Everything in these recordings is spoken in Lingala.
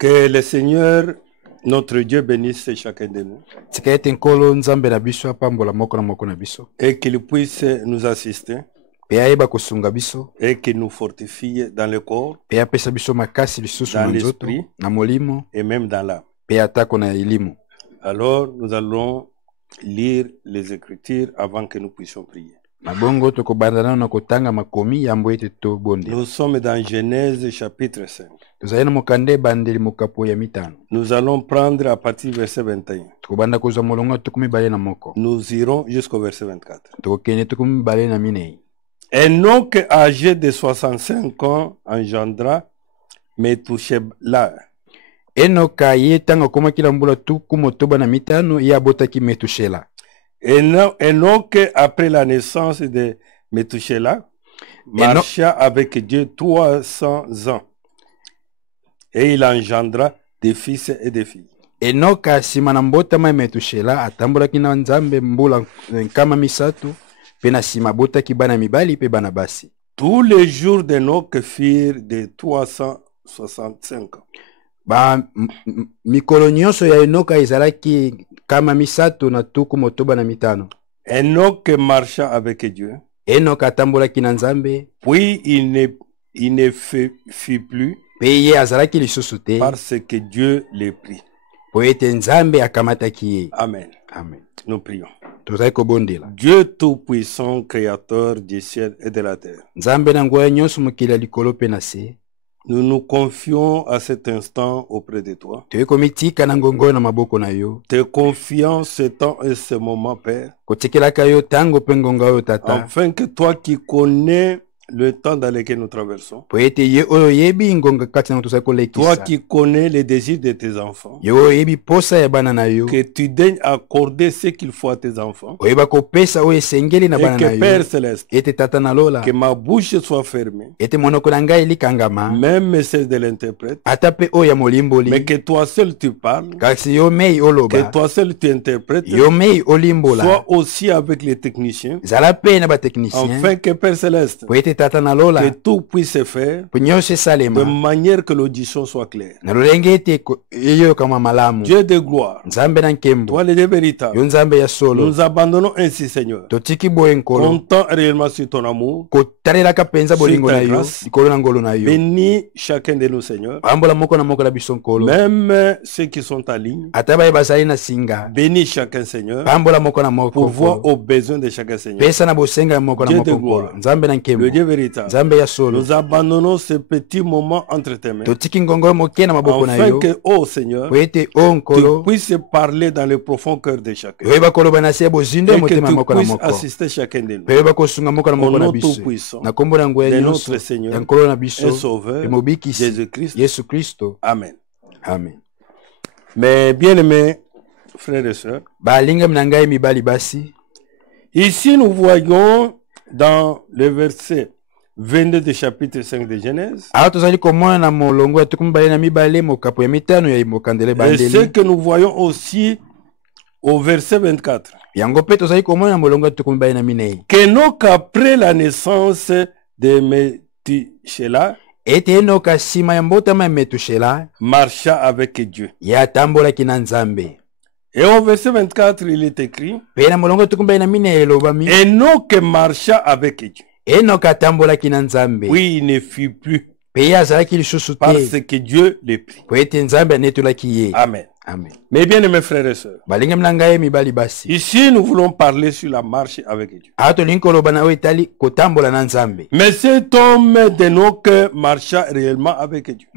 Que le Seigneur, notre Dieu, bénisse chacun de nous. Et qu'il puisse nous assister. Et qu'il nous fortifie dans le corps, dans l'esprit, et même dans l'âme. Alors, nous allons lire les Écritures avant que nous puissions prier. Nous sommes dans Genèse chapitre 5. Nous allons prendre à partir du verset 21. Nous irons jusqu'au verset 24. Enoch, âgé de 65 ans, engendra Methushélah. Enoch, après la naissance de Methushélah, marcha avec Dieu 300 ans. Et il engendra des fils et des filles. Enoch asimana mbotama Methushélah atambulaki na Nzambe mbula nkama misatu pena sima botaki bana mibali pe bana basi. Tous les jours d'Enoch furent de 365 ans. Mikolo nyonso ya Enoch ezalaki kama misatu na tuku motoba na mitano. Enoch marcha avec Dieu. Enoch atambulaki na Nzambe. Puis il ne fit plus. Parce que Dieu les prit. Amen. Amen. Nous prions. Dieu Tout-Puissant, Créateur du ciel et de la terre. Nous nous confions à cet instant auprès de toi. Te confions ce temps et ce moment, Père. Afin que toi qui connais le temps dans lequel nous traversons, toi qui connais les désirs de tes enfants, que tu daignes accorder ce qu'il faut à tes enfants, et que Père Céleste, que ma bouche soit fermée, même celle de l'interprète, mais que toi seul tu parles, que toi seul tu interprètes, soit aussi avec les techniciens, afin que Père Céleste, que tout puisse se faire de manière que l'audition soit claire. Dieu de gloire, toi le Dieu véritable, nous abandonnons ainsi, Seigneur, comptant réellement sur ton amour, sur ta grâce. Bénis chacun de nous, Seigneur, même ceux qui sont en ligne. Bénis chacun, Seigneur, pour voir aux besoins de chacun, Seigneur. Dieu de gloire, le Dieu véritable, nous abandonnons ce petit moment entre tes mains, afin que, oh Seigneur, tu puisses parler dans le profond cœur de chacun, et que tu puisses assister chacun de nous, au nom tout-puissant de notre Seigneur et Sauveur Jésus-Christ. Amen. Amen. Mais bien aimés frères et sœurs, ici nous voyons dans le verset 22 du chapitre 5 de Genèse, et ce que nous voyons aussi au verset 24, qu'Enoch, après la naissance de Methushélah, marcha avec Dieu. Et au verset 24, il est écrit, Enoch marcha avec Dieu. Oui, il ne fut plus, parce que Dieu le prit. Amen. Amen. Mais bien aimés frères et sœurs, ici nous voulons parler sur la marche avec Dieu. Mais cet homme d'Enoch marcha réellement avec Dieu.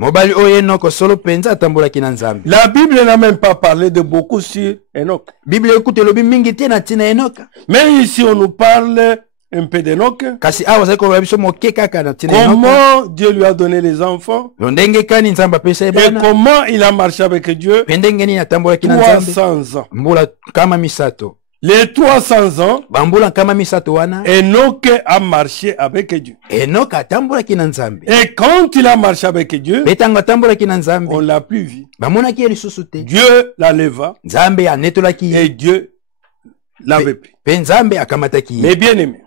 La Bible n'a même pas parlé de beaucoup sur Enoch. Mais ici on nous parle un peu d'Enoch. Comment Dieu lui a donné les enfants, et comment il a marché avec Dieu 300 ans. Les 300 ans, Enoch a marché avec Dieu. Et quand il a marché avec Dieu, on l'a plus vu. Dieu la leva et Dieu l'avait pris. Mais bien aimé,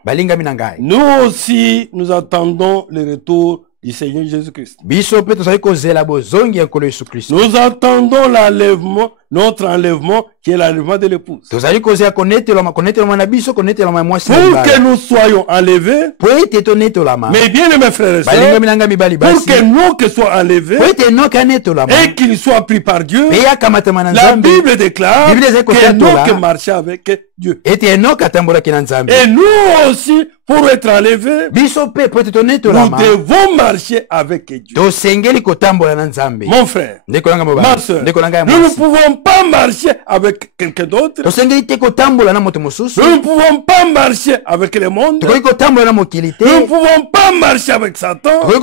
nous aussi, nous attendons le retour du Seigneur Jésus-Christ. Nous attendons l'enlèvement, notre enlèvement, qui est l'enlèvement de l'épouse. Pour que nous soyons enlevés, mais bien mes frères et sœurs, pour que nous soyons enlevés et qu'ils soient pris par Dieu, la Bible déclare qu'Enoch marchait avec Dieu. Et nous aussi, pour être enlevés, nous devons marcher avec Dieu. Mon frère, ma soeur, nous ne pouvons pas marcher avec quelqu'un d'autre. Nous ne pouvons pas marcher avec le monde. Nous ne pouvons pas marcher avec Satan. Nous ne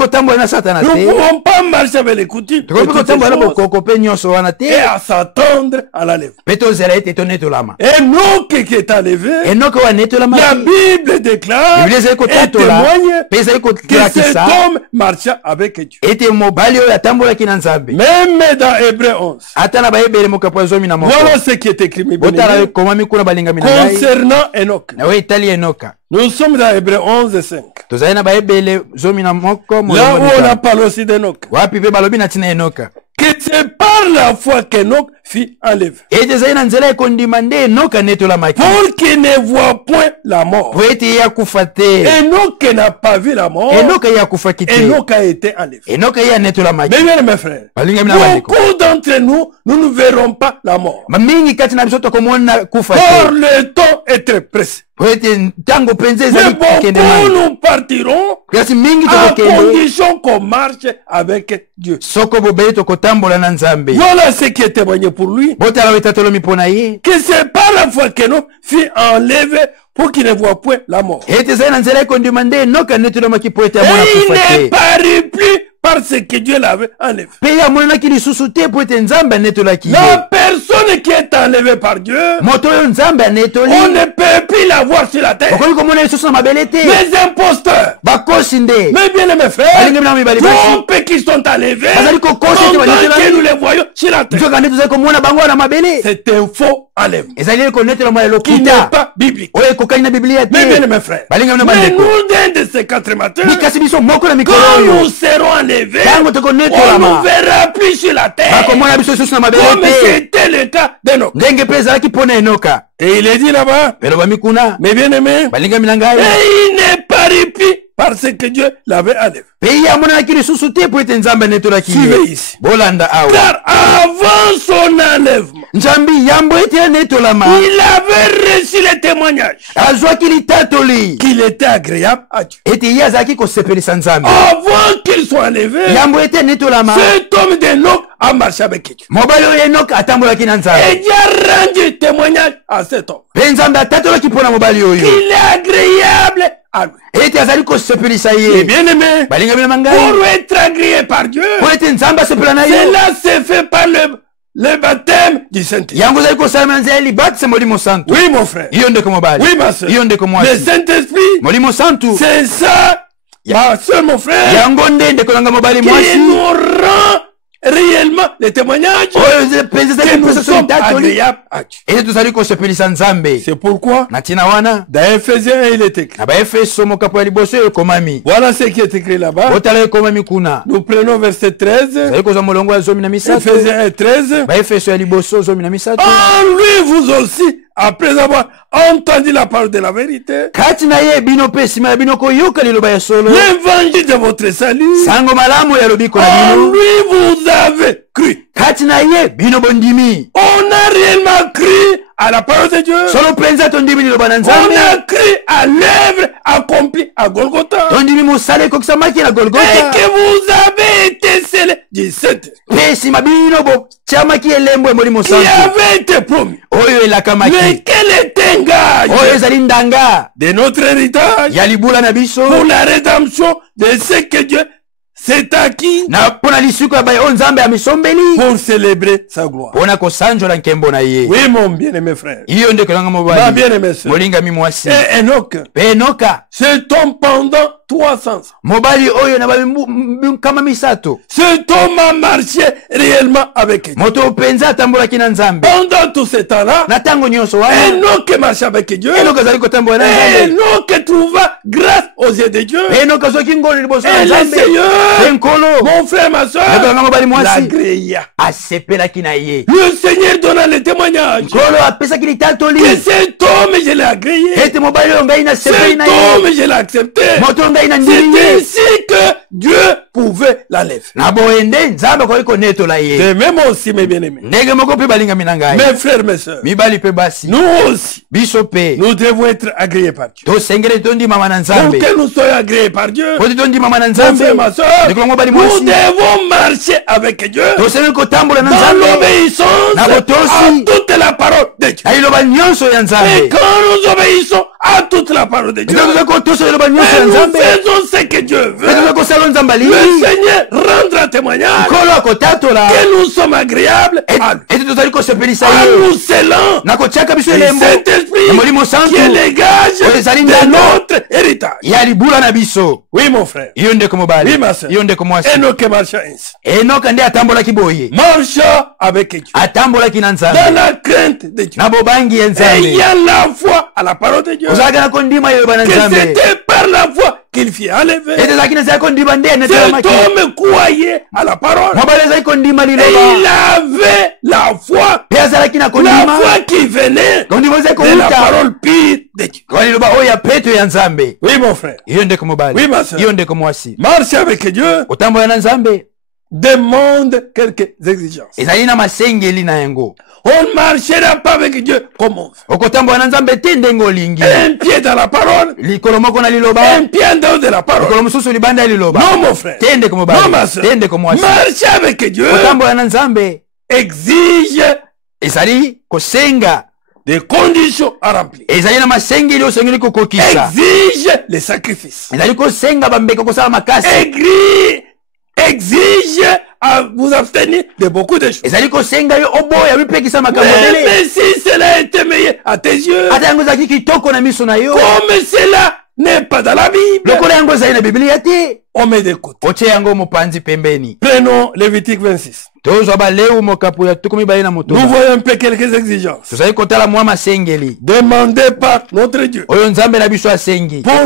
pouvons pas marcher avec les coutumes et à s'attendre à l'enlèvement. Et nous qui est enlevé, la Bible déclare et témoigne que cet homme marchait avec Dieu. Même dans Hébreu 11, voilà ce qui est écrit concernant Enoch. Nous sommes dans Hébreu 11 et 5. Là où on a parlé aussi d'Enoch. Que c'est par la foi qu'Enoch fut enlevé. Pour qu'il ne voit point la mort. Enoch n'a pas vu la mort. Enoch a été enlevé. Mais bien mes frères, beaucoup d'entre nous, nous ne verrons pas la mort. Or le temps est très pressé. Mais beaucoup nous partirons à condition qu'on marche avec Dieu. Voilà ce qui est témoigné pour lui. Que c'est par la foi que nous fut enlevé pour qu'il ne voit point la mort. Et il ne parut plus parce que Dieu l'avait enlevé. La personne qui est enlevée par Dieu, on ne peut plus la voir sur la terre. Les imposteurs, mais bien mes frères, trompes qui sont enlevés, que nous les voyons sur la terre. C'est un faux enlèvement qui n'est pas biblique. Mais bien mes frères, mais nous d'un de ces 4 matins, quand nous serons enlevés, on ne verra plus sur la terre comme c'était le cas d'Enoch. Et il est dit là-bas, mais bien aimé, et il n'est pas répit parce que Dieu l'avait enlevé. Suivez ici. Car avant son enlèvement, il avait reçu le témoignage qu'il était agréable à Dieu. Avant qu'il soit enlevé, cet homme d'Enoch a marché avec Dieu. Et Dieu a rendu témoignage à cet homme qu'il est agréable à lui. Et bien aimé, pour être agréé par Dieu, cela se fait par le baptême du Saint-Esprit. Oui mon frère, oui ma soeur, le Saint-Esprit, c'est ça, ma soeur, mon frère, qui nous rend réellement les témoignages que nous sommes agréables à Dieu. C'est pourquoi dans Ephésiens 1 il est écrit, voilà ce qui est écrit là-bas. Nous prenons verset 13, Ephésiens 1 13. En lui vous aussi, après avoir entendu la parole de la vérité, l'évangile de votre salut, en lui vous avez cru. On a réellement cru à la parole de Dieu. On a cru à l'œuvre accomplie à Golgotha. Et que vous avez été scellés du Saint-Esprit qui avait été promis. Lequel est un gage de notre héritage pour la rédemption de ce que Dieu s'est acquis pour célébrer sa gloire. Oui mon bien-aimé frère, ma bien-aimée soeur. Et Enoch, cet homme pendant 300 ans. Mobali oyo na kama misato. Cet homme a marché réellement avec Dieu. Moto penza tambola kina nzambe. Pendant tout ce temps-là, natango nyonso wa. Enoch marchait avec Dieu. Enoch azali ko tambola na nzambe. Enoch trouva grâce aux yeux de Dieu. Enoch azoki ngolo liboso na nzambe. Et le Seigneur, enkolo, mon frère, ma soeur, l'agréa. Asepela kina ye. Le Seigneur donna le témoignage. Ngolo apesa kili tatoli. Que cet homme, je l'ai agréé. Ete mobali ngai na sepeli na ye. Cet homme, je l'ai accepté. Moto ngai na ndimi. C'est ainsi que Dieu pouvait l'enlever. Na boende nzambe ko iko neto la ye. De même aussi, mes bien-aimés. Ndenge moko pe balinga minangai. Mes frères, mes sœurs. Mibali pe basi. Nous aussi. Biso pe. Nous devons être agréés par Dieu. To sengere tondi mama na nzambe. Pour que nous soyons agréés par Dieu. Pour tondi mama na nzambe. Ma sœur. Nous devons marcher avec Dieu. To sengere ko tambola na nzambe. Dans l'obéissance na botosi. À toute la parole de Dieu. Ailo ba nyonso ya nzambe. Et quand nous obéissons à toute la parole de Dieu. Nous faisons ce que Dieu veut. Le Seigneur rendra témoignage que nous sommes agréables à nous scellant et Saint-Esprit qui est le gage de notre héritage. Oui, mon frère. Oui, ma soeur. Enoch marcha ainsi. Marcha avec Dieu. Dans la crainte de Dieu. Ayant la foi à la parole de Dieu. Que c'était par la foi qu'il fit enlever. Cet homme croyait à la parole. Et il avait la foi. La foi qui venait de la parole pire de Dieu. Oui, mon frère. Oui, ma soeur. Marcher avec Dieu demande quelques exigences. On ne marchera pas avec Dieu comme on veut. Un pied dans la parole. Un pied en dehors de la parole. Non, mon frère. Non, ma soeur. Marcher avec Dieu exige des conditions à remplir. Exige les sacrifices. Exige à vous abstenir de beaucoup de choses. Mais si cela était meilleur à tes yeux, comme cela n'est pas dans la Bible, on met de côté. Prenons Lévitique 26. Nous voyons un peu quelques exigences demandées par notre Dieu pour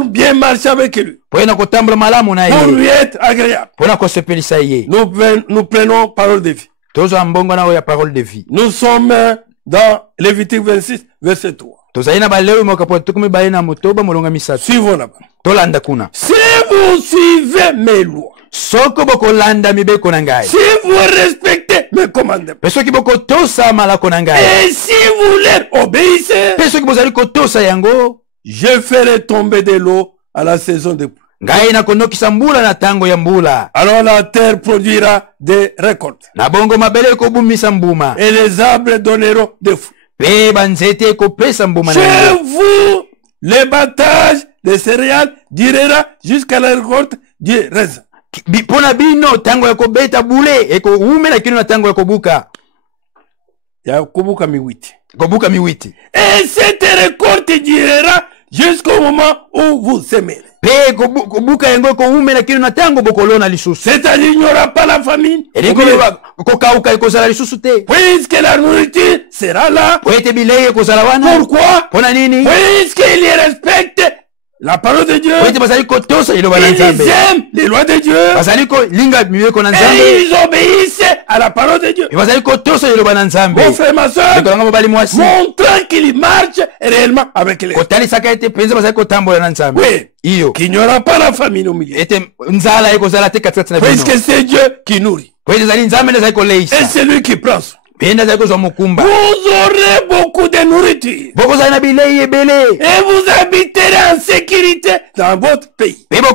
bien marcher avec lui, pour lui être agréable. Nous prenons parole de vie. Nous sommes dans Lévitique 26, verset 3. Suivons là-bas. Si vous suivez mes lois, si vous respectez mes commandements, et si vous leur obéissez, je ferai tomber de l'eau à la saison de pluie. Alors la terre produira des récoltes, et les arbres donneront des fruits. Chez vous, le battage des céréales durera jusqu'à la récolte du raisin. Et cette récolte durera jusqu'au moment où vous sèmerez. C'est-à-dire il n'y aura pas la famine, puisque la nourriture sera là. Pourquoi? Puisqu'il respecte la parole de Dieu, ils aiment les lois de Dieu, et ils obéissent à la parole de Dieu. Mon frère, ma soeur, montrant qu'il marche réellement avec les. Oui, qu'il n'y aura pas la famine au milieu, puisque c'est Dieu qui nourrit, et c'est lui qui prend soin. Vous aurez beaucoup de nourriture et vous habiterez en sécurité dans votre pays. Grâce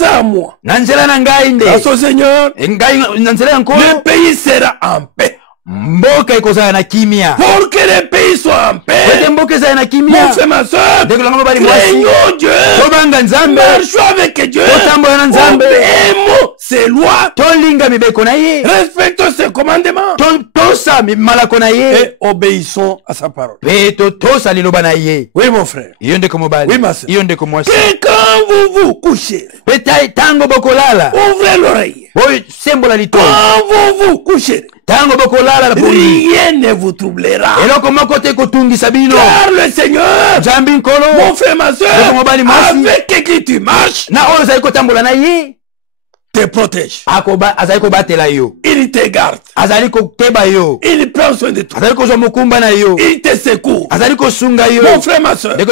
à moi, grâce au Seigneur, le pays sera en paix. mboka ekozala na kimia. Pour que les pays soient en paix. Kwete mboka ezala na kimia. Mon frère, ma soeur. Craignons Dieu. Tobanga nzambe. Marchons avec Dieu. Totambola na nzambe. Obéissons ses lois. Tolinga mibeko na ye. Respectons ses commandements. Tosa malako na ye. Et obéissons à sa parole. Pe tosa liloba na ye. Oui, mon frère. Yonde ko mobali. Oui, ma soeur. Yonde ko mwasi. Que quand vous vous couchez. Pe tango bokolala. Ouvrez l'oreille. Boy sembola lito. Quand vous vous couchez. Tango bokolala la boni. Rien ne vous troublera. Eloko moko te kotungisa bino. Car le Seigneur, Jambi nkolo, mon frère, ma soeur, avec qui tu marches, na oyo zali kotambola na ye, te protège. Azali kobatela yo. Il te garde. Azali koteba yo. Il prend soin de toi. Azali kozwa mokumba na yo. Il te secoue. Azali kosunga yo. Mon frère, ma soeur, que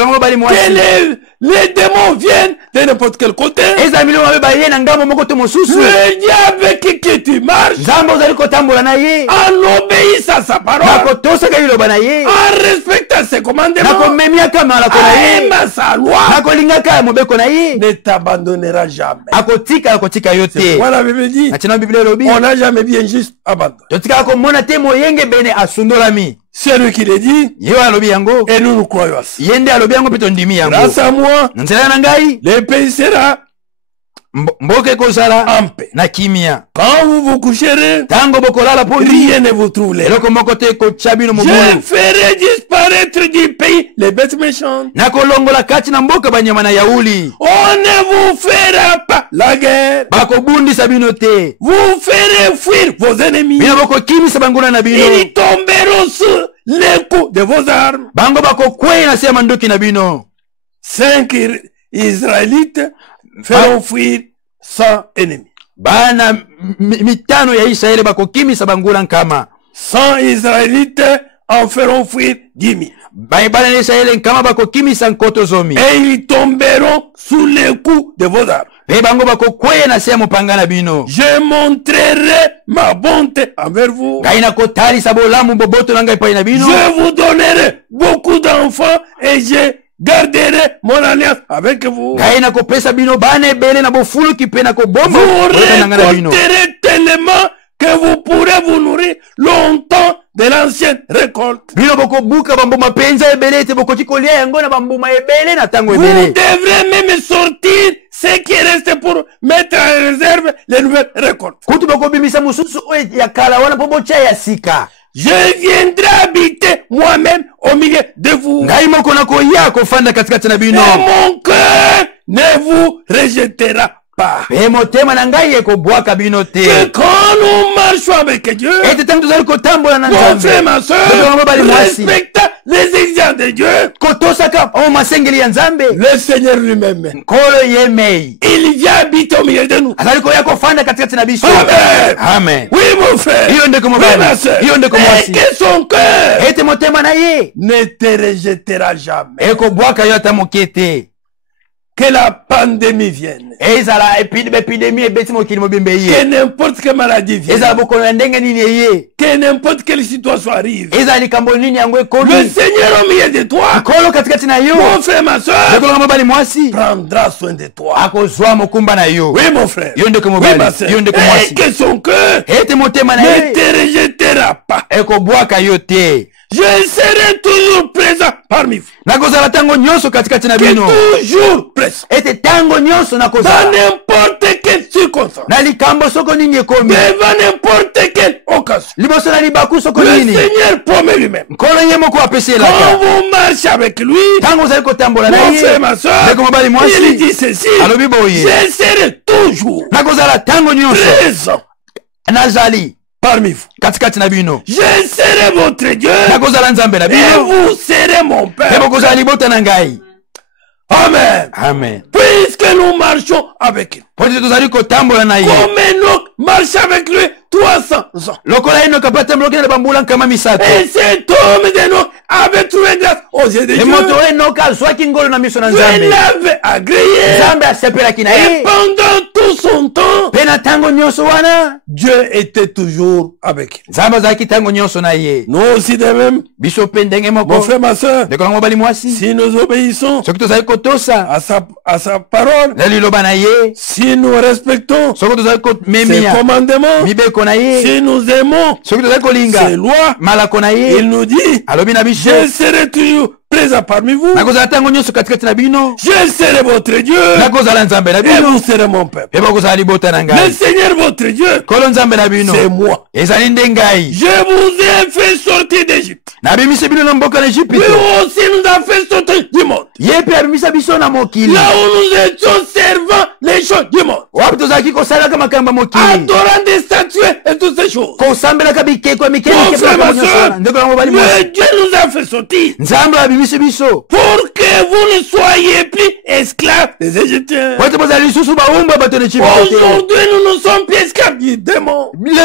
les démons viennent de n'importe quel côté. Ezali milimo mabe baye na ngambo moko to mosusu. Le Dieu avec qui tu marches, nzambe ozali kotambola na ye. En obéissant à sa parole, na kotosaka liloba na ye. En respectant ses commandements, na komemiaka malako na ye. En sa loi, na kolingaka mobeko na ye. Ne t'abandonnera jamais. Akotika yo te. Voilà, la Bible dit. On n'a jamais bien juste abandonné. C'est lui qui le dit. Et nous nous croyons. Grâce à moi, le pays sera en paix. Quand vous vous coucherez, rien ne vous troublera. Je ferai disparaître du pays les bêtes méchantes. On ne vous fera pas la guerre. Vous ferez fuir vos ennemis. Ils tomberont sous les coups de vos armes. 5 Israélites feront fuir 100 ennemis. Bana mitano ya Israeli bakokimisa bangula nkama. 100 Israélites en feront fuir 10 000. Bana ya Israeli nkama bakokimisa nkoto zomi. Et ils tomberont sous les coups de vos armes. Je montrerai ma bonté envers vous. Je vous donnerai beaucoup d'enfants et je garderai mon alliance avec vous. Vous récolterez tellement que vous pourrez vous nourrir longtemps de l'ancienne récolte. Vous devrez même sortir ce qui reste pour mettre en réserve les nouvelles récoltes. Je viendrai habiter moi-même au milieu de vous. Et mon cœur ne vous rejettera pas. Que quand nous marchons avec Dieu, mon frère, ma soeur, respectant les exigences de Dieu, le Seigneur lui-même, il vient habiter au milieu de nous. Amen. Amen. Oui, mon frère. Oui, ma soeur. Et que son cœur ne te rejettera jamais. Que la pandémie vienne. Que n'importe quelle maladie vienne. Que n'importe quelle situation arrive. Le Seigneur au milieu de toi, mon frère, ma soeur, prendra soin de toi. Oui, mon frère. Oui, ma soeur. Et que son cœur ne te rejettera pas. Je serai toujours présent parmi vous. Toujours présent. Dans n'importe quelle circonstance. Devant n'importe quelle occasion. Le Seigneur promet lui-même. Quand vous marchez avec lui, mon frère, ma soeur, il dit ceci. Je serai toujours présent parmi vous. Je serai votre Dieu et vous serez mon Père. Amen. Amen. Puisque nous marchons avec lui. Comme Enoch marche avec lui 300 ans. Et cet homme d'Enoch avait trouvé grâce aux yeux de Dieu. Dieu l'avait agréé. Et pendant tout son temps, Dieu était toujours avec lui. Nous aussi de même, mon frère, ma soeur, si nous obéissons à sa parole, si nous respectons ses commandements, si nous aimons ses lois, il nous dit, je serai toujours présent parmi vous. Je serai votre Dieu. Et vous serez mon peuple. Le Seigneur votre Dieu, c'est moi. Je vous ai fait sortir d'Égypte. Lui aussi nous a fait sortir du monde. Là où nous étions servants les choses du monde, adorant des statues et toutes ces choses. Mon frère, ma soeur, le Dieu nous a fait sortir pour que vous ne soyez plus esclaves des Égyptiens. Aujourd'hui, nous ne sommes plus esclaves du démon. Nous ne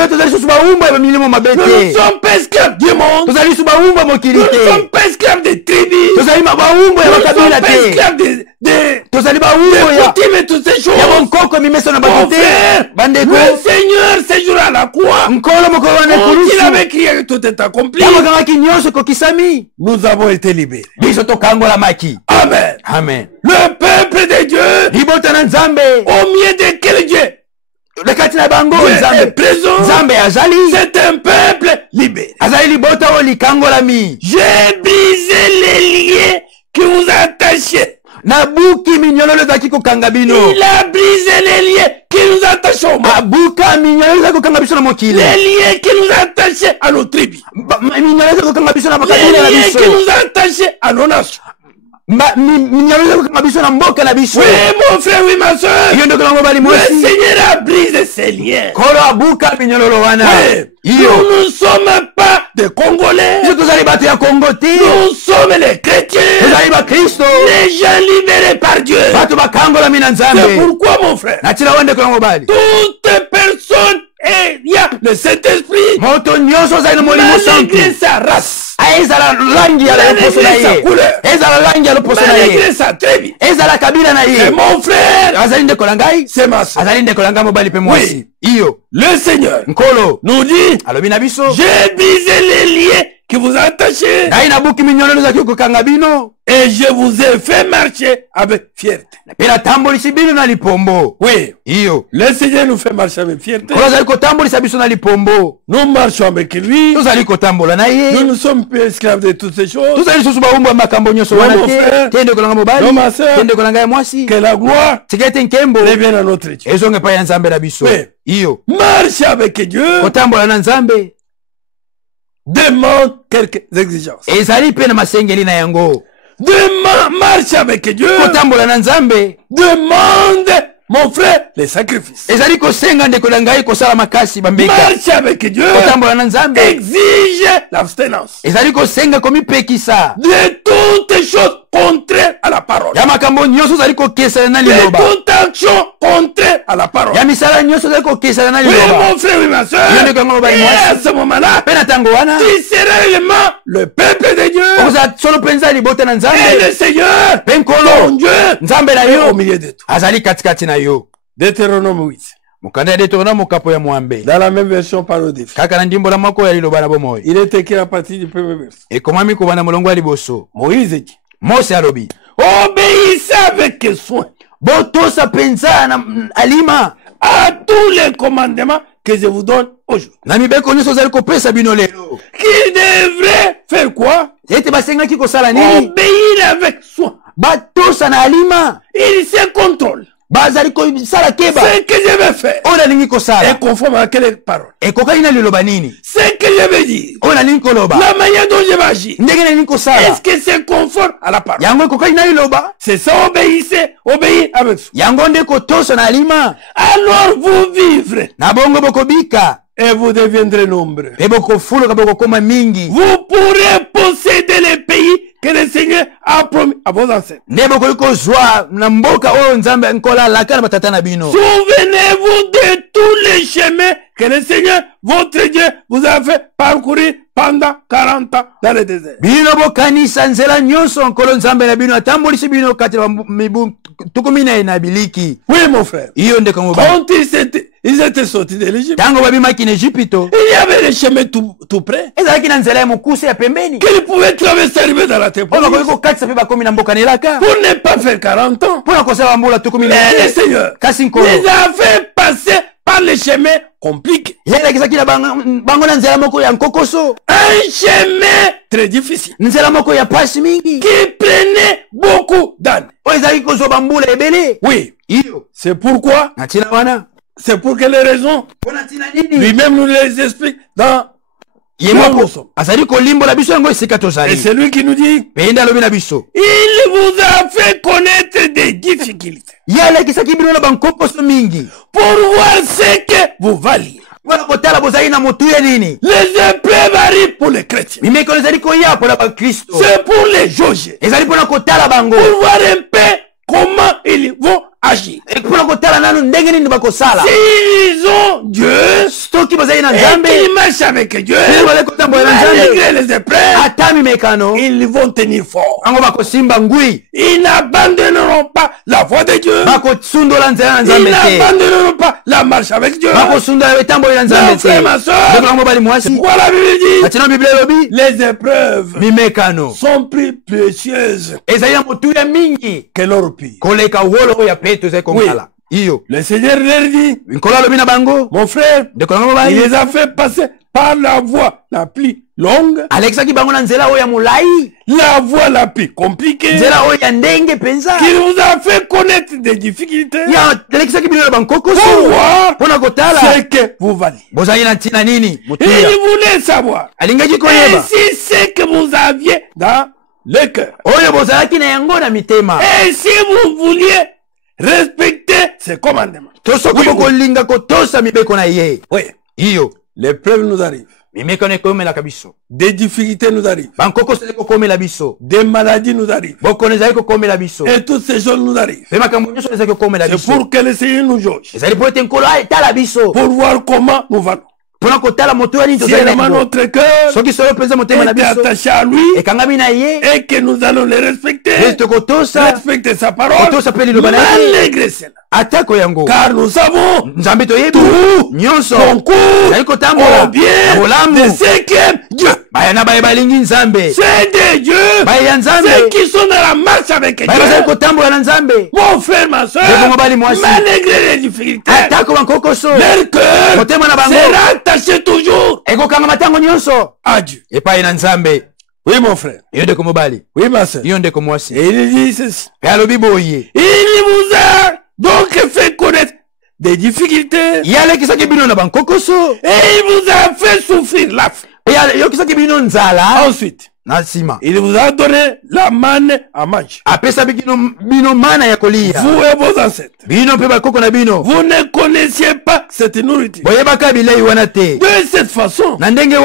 sommes pas esclaves du monde. Nous ne sommes pas esclaves des tribus. Nous ne sommes pas esclaves des coutumes et toutes ces choses. Mon frère, le Seigneur séjourne à la croix. Il avait crié que tout est accompli. Nous avons été libérés. Amen. Amen. Le peuple de Dieu, au milieu de quel Dieu est présent, c'est un peuple libéré. J'ai brisé les liens qui vous attachaient. Il a brisé les liens qui nous attachent au monde. Les liens qui nous attachaient à nos tribus. Les liens qui nous attachaient à nos nations. Oui, mon frère, oui, ma soeur. Le Seigneur a brisé ces liens. Oui. Nous ne sommes pas des Congolais. Nous sommes les chrétiens. Les gens libérés par Dieu. C'est pourquoi, mon frère, toute personne, il y a le Saint-Esprit, malgré sa race, malgré sa couleur, malgré sa tribu, c'est mon frère, c'est ma soeur. Oui. Le Seigneur nous dit, j'ai brisé les liens qui vous attachez et je vous ai fait marcher avec fierté. Oui. Le Seigneur nous fait marcher avec fierté. Nous marchons avec lui. Nous ne sommes plus esclaves de toutes ces choses. Oui, mon frère, non, ma soeur, que la gloire revienne à notre Dieu. Oui. Marche avec Dieu demande quelques exigences. Marche avec Dieu demande, mon frère, les sacrifices. Marche avec Dieu exige l'abstinence de toutes choses contraires à la parole, de toute action contraire à la parole. Oui, mon frère, oui, ma soeur, et à ce moment-là, tu seras réellement le peuple de Dieu et le Seigneur, ton Dieu, est au milieu de tout. Deutéronome 8. Dans la même version parodif. Il est écrit à partir du premier verset. Moïse dit, obéissez avec soin à tous les commandements que je vous donne aujourd'hui. Qui devrait faire quoi? Obéir avec soin. Il se contrôle. Ce que je vais faire est conforme à quelle parole? Ce que je vais dire, la manière dont je vais agir, est-ce que c'est conforme à la parole? C'est ça, obéissez, obéir avec soi. Alors vous vivrez et vous deviendrez nombreux. Vous pourrez posséder les pays que le Seigneur a promis à vos ancêtres. Souvenez-vous de tous les chemins que le Seigneur, votre Dieu, vous a fait parcourir pendant 40 ans dans le désert. Bino bokanisa nzela nyonso nkolo nzambe na bino atambolisi bino kati ya mibu tukumina na biliki. Oui mon frère. Iyo ndeko mobali. Quand ils étaient sortis de l'Égypte. Tango babimaki na Egypto. Il y avait le chemin tout près. Ezalaki na nzela ya mukuse ya pembeni. Qu'ils pouvaient traverser arriver dans la terre. Pour ne pas faire 40 ans. Les Seigneur les a fait passer par le chemin compliqué. Un chemin très difficile. Qui prenait beaucoup d'années. Oui. C'est pourquoi. C'est pour quelles raisons. Lui-même nous les explique dans. Et c'est lui qui nous dit, il vous a fait connaître des difficultés pour voir ce que vous valiez. Les épreuves arrivent pour les chrétiens. C'est pour les juger. Pour voir un peu comment ils vont agir. S'ils ont Dieu et qu'ils marchent avec Dieu, malgré les épreuves, ils vont tenir fort. Ils n'abandonneront pas la voie de Dieu. Ils n'abandonneront pas la marche avec Dieu. Mon frère, ma soeur, voilà la Bible dit, les épreuves sont plus précieuses que l'or pur. Oui. Le Seigneur leur dit, mon frère, il les a fait passer par la voie la plus longue, la voie la plus compliquée, qu'il vous a fait connaître des difficultés pour voir ce que vous valez. Et il voulait savoir si c'est que vous aviez dans le cœur. Et si vous vouliez respecter ses commandements. Oui. Les preuves nous arrivent. Des difficultés nous arrivent. Des maladies nous arrivent. Et toutes ces choses nous arrivent. C'est pour que le Seigneur nous juge. Pour voir comment nous allons. Si vraiment notre cœur est attaché à lui et que nous allons le respecter, respecter sa parole, malgré cela. Car nous savons tout concourt au bien de ceux qui aiment Dieu. C'est de Dieu, ceux qui sont dans la marche avec Dieu. Mon frère, ma soeur, malgré les difficultés, leur cœur sera attaché toujours à Dieu. Oui, mon frère. Oui, ma soeur. Et il dit ceci. Il vous a donc fait connaître des difficultés. Et il vous a fait souffrir la faim. Ensuite, il vous a donné la manne à manger. Vous et vos ancêtres. Vous ne connaissiez pas cette nourriture. De cette façon, le Seigneur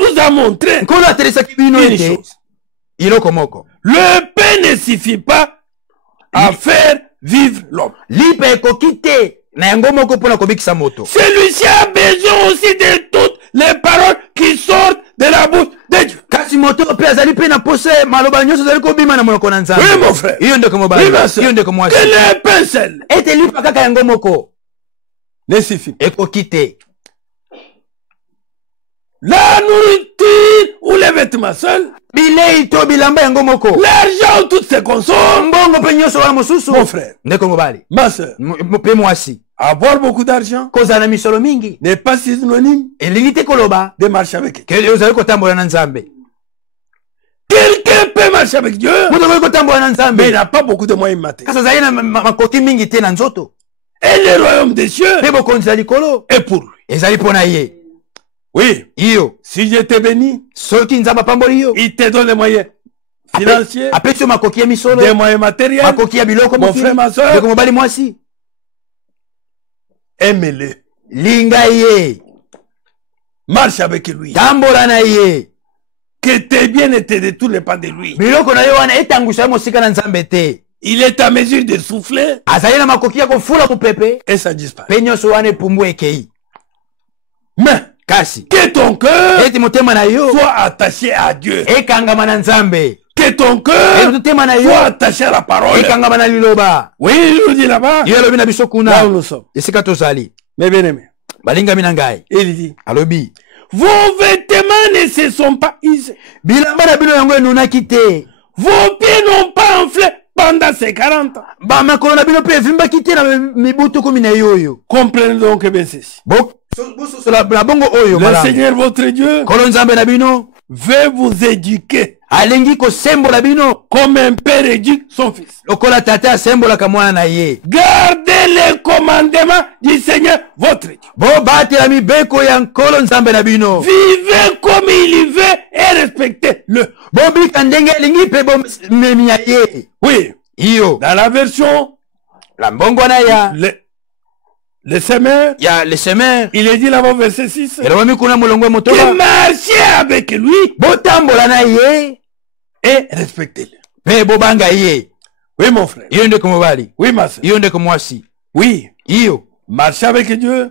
vous a montré une chose. Le pain ne suffit pas à faire vivre l'homme. Celui-ci a besoin aussi de toutes les paroles qui sortent de la bouche de Dieu. Oui, mon frère. Oui, ma soeur. Que le pain seul ne suffit pas. La nourriture ou les vêtements seuls, l'argent, tout se consomme. Mon frère, ma soeur, avoir beaucoup d'argent n'est pas synonyme de marcher avec Dieu. Quelqu'un peut marcher avec Dieu, mais il n'a pas beaucoup de moyens matériels. Et le royaume des cieux est pour lui. Oui. Si je te bénis, il te donne les moyens financiers, des moyens matériels. Mon frère, ma soeur, aime-le. Marche avec lui. Que tes biens ne te détournent pas de lui. Il est à mesure de souffler et ça disparaît. Mais kasi que ton cœur eti motema na yo soit attaché à Dieu. ekangama na Nzambe. Que ton cœur soit attaché à la parole. ekangama na liloba. Oui, il nous dit là-bas. Yo lobi na biso kuna. Là où nous sommes. Esika tozali. Mais bien aimé. Balinga minangai. Il dit. Alobi. Vos vêtements ne se sont pas usés. Bilamba na bino yango enunaki te. Vos pieds n'ont pas enflé pendant ces 40 ans. Ba makolo na bino pe vimbaki te na mibutu 10 na yoyo. Comprenez donc bien ceci. Le Seigneur votre Dieu veut vous éduquer comme un père éduque son fils. Gardez les commandements du Seigneur votre Dieu. Vivez comme il veut et respectez-le. Oui. Dans la version le semeur, il est dit là-bas verset 6, que marchez avec lui et respectez-le. Oui mon frère. Oui ma soeur. Oui. Marcher avec Dieu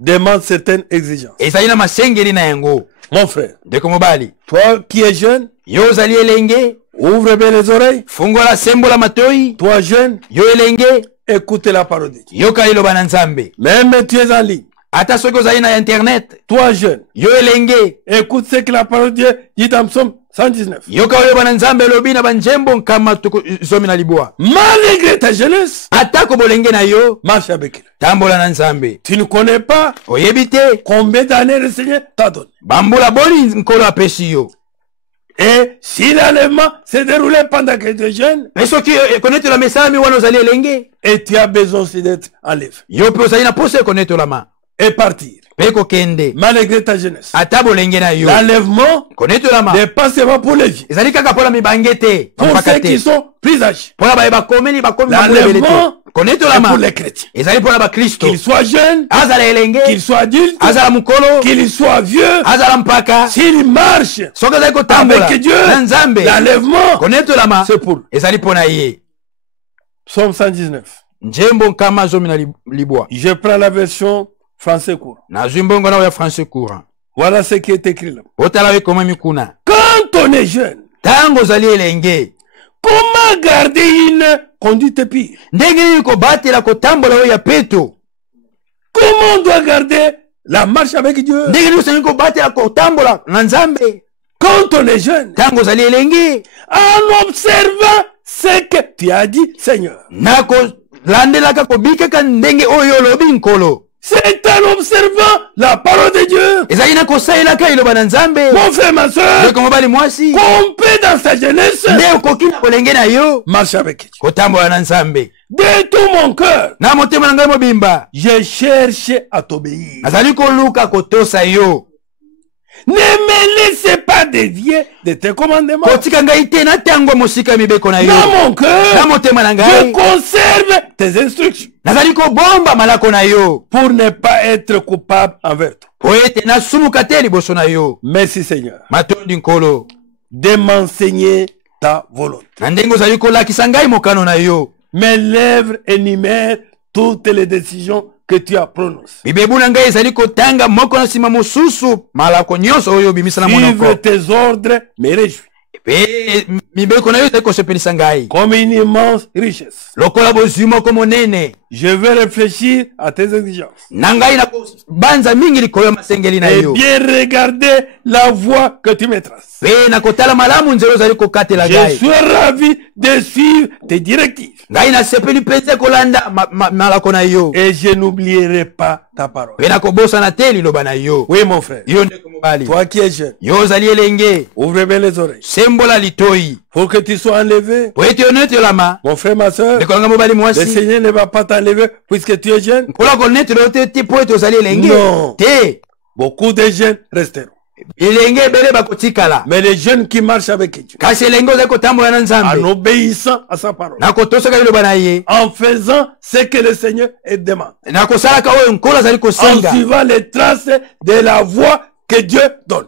demande certaines exigences. Mon frère, toi qui es jeune, ouvre bien les oreilles. Toi jeune, écoute la parole de Dieu. Même tu es en ligne. Toi jeune, écoute ce que la parole de Dieu dit dans Psaume 119. Malgré ta jeunesse, marche avec lui. Tu ne connais pas combien d'années le Seigneur t'a donné. Et si l'enlèvement s'est déroulé pendant que tu es jeune, et tu as besoin aussi d'être enlevé et partir, malgré ta jeunesse, l'enlèvement n'est pas seulement pour les vieux, pour ceux qui sont plus âgés. L'enlèvement est pour les chrétiens, qu'ils soient jeunes, qu'ils soient adultes, qu'ils soient vieux, s'ils marchent avec Dieu, l'enlèvement c'est pour Psaume 119. Je prends la version français courant. Voilà ce qui est écrit là. Quand on est jeune, comment garder une conduite pire? Comment on doit garder la marche avec Dieu? Quand on est jeune, en observant ce que tu as dit, Seigneur. C'est en observant la parole de Dieu. Mon frère, ma soeur, qu'on peut dans sa jeunesse marcher avec Dieu. De tout mon cœur, je cherche à t'obéir. Ne me laissez pas dévier de tes commandements. Dans mon cœur, je conserve tes instructions pour ne pas être coupable envers toi. Merci Seigneur de m'enseigner ta volonté. Mes lèvres énumèrent toutes les décisions que tu as prononcées. Suivre tes ordres me réjouit. Comme une immense richesse. Je vais réfléchir à tes exigences. Et bien regarder la voie que tu me traces. Je suis ravi de suivre tes directives. Et je n'oublierai pas ta parole. Oui mon frère. Toi qui es jeune, ouvre bien les oreilles. Pour que tu sois enlevé. Mon frère, ma soeur, le Seigneur ne va pas t'enlever puisque tu es jeune. Non. Beaucoup de jeunes resteront. Mais les jeunes qui marchent avec Dieu, en obéissant à sa parole, en faisant ce que le Seigneur demande, en suivant les traces de la voie que Dieu donne,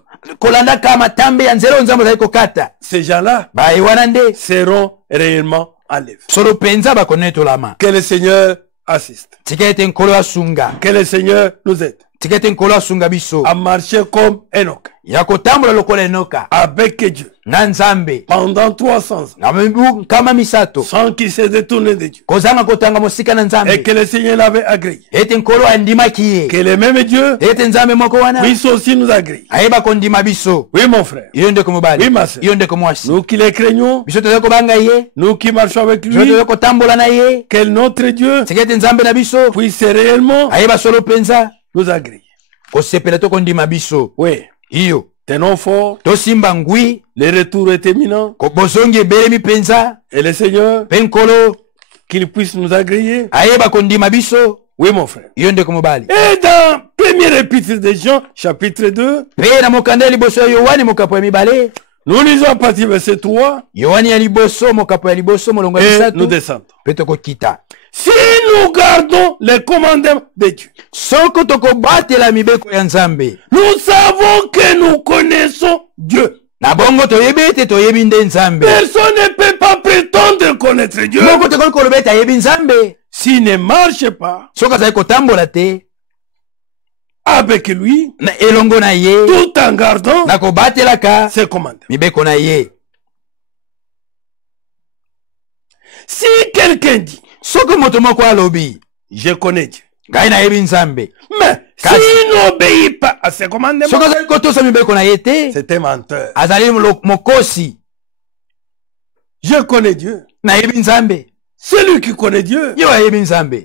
ces gens-là seront réellement enlevés. Que le Seigneur assiste. Tikete nkolo asunga. Que le Seigneur nous aide. Tikete nkolo asunga biso. À marcher comme Enoch. Yakotambola lokola Enoka. Avec Dieu. Na Nzambe. Pendant 300 ans. Na mibu kama misato. Sans qu'il se détourne de Dieu. Kozanga kotanga mosika na Nzambe. Et que le Seigneur l'avait agréé. Ete nkolo andima kiye. Que le même Dieu. Ete Nzambe moko wana. Biso aussi nous agrée. Ayeba kondima biso. Oui mon frère. Yonde ko mobali. Oui ma sœur. Yonde ko mwasi. Nous qui les craignons. Biso tozo ko banga ye. Nous qui marchons avec lui. Biso tozo ko tambola na ye. Que notre Dieu. Tikete Nzambe na biso. Puisse réellement. Ayeba solo penza. Nous agrée. Ko sepela to kondima biso. Oui. Iyo. Tenons fort. Tosimba ngui. Le retour est imminent. Ko bozongi ebelemi penza. Et le Seigneur. Penkolo. Qu'il puisse nous agréer. Ayeba kondima biso. Oui mon frère. Yonde ko mobali. Et dans premier épître de Jean, chapitre 2. Pe na mokanda liboso ya Yohane mokapo ya mibale. Nous lisons à partir verset 3. Yohane ya liboso mokapo ya liboso molongo ya misatu. Et nous descendons. Pe toko kita. Si nous gardons les commandements de Dieu. Soko toko batela mibeko ya Nzambe. Nous savons que nous connaissons Dieu. Na bongo toyebete toyebi nde Nzambe. Personne ne peut pas prétendre connaître Dieu. Moko toko kolobeta yebi Nzambe. S'il ne marche pas. Soka zai kotambola te. Avec lui. Na elongo na ye. Tout en gardant. Na kobatela ka. Ses commandements. Mibeko na ye. Si quelqu'un dit. Soko moto moko alobi. Je connais Dieu. Ngai na yebi Nzambe. Mais s'il n'obéit pas à ses commandements. Soko zai kotosa mibeko na ye te. C'est un menteur. Azali mokosi. Je connais Dieu. Na yebi Nzambe. Celui qui connaît Dieu. Yo yebi Nzambe.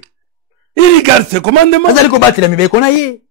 Il garde ses commandements. Azali kobatela mibeko na ye.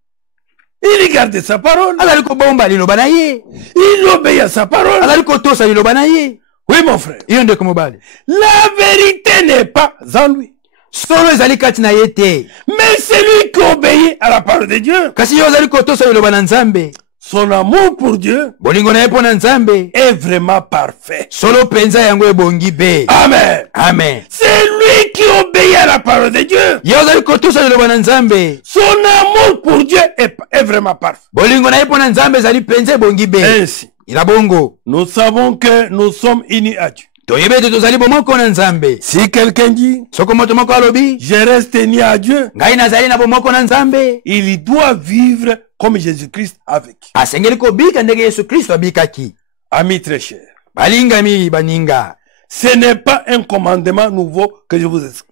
Il garde sa parole. Azali kobomba liloba na ye. Il obéit à sa parole. Azali kotosa liloba na ye. Oui mon frère. Yonde ko mobali. La vérité n'est pas en lui. Solo ezali kati na ye te. Mais celui qui obéit à la parole de Dieu. Kasi yo azali kotosa liloba na Nzambe. Son amour pour Dieu. Bolingo na ye pona Nzambe. Est vraiment parfait. Solo penza yango ebongi be. Amen. Amen. C'est lui qui obéit à la parole de Dieu. Yo azali kotosa liloba na Nzambe. Son amour pour Dieu est vraiment parfait. Bolingo na ye pona Nzambe ezali penza ebongi be. Ainsi. Ila bongo. Nous savons que nous sommes unis à Dieu. Toyebete tozali bomoko na Nzambe. Si quelqu'un dit, soko moto moko alobi, je reste uni à Dieu, ngai nazali na bomoko na Nzambe, il doit vivre comme Jésus-Christ avec. Asengeli kobika ndenge Yesu Kristo abikaki. Amis très chers, balingami baninga, ce n'est pas un commandement nouveau que je vous écris.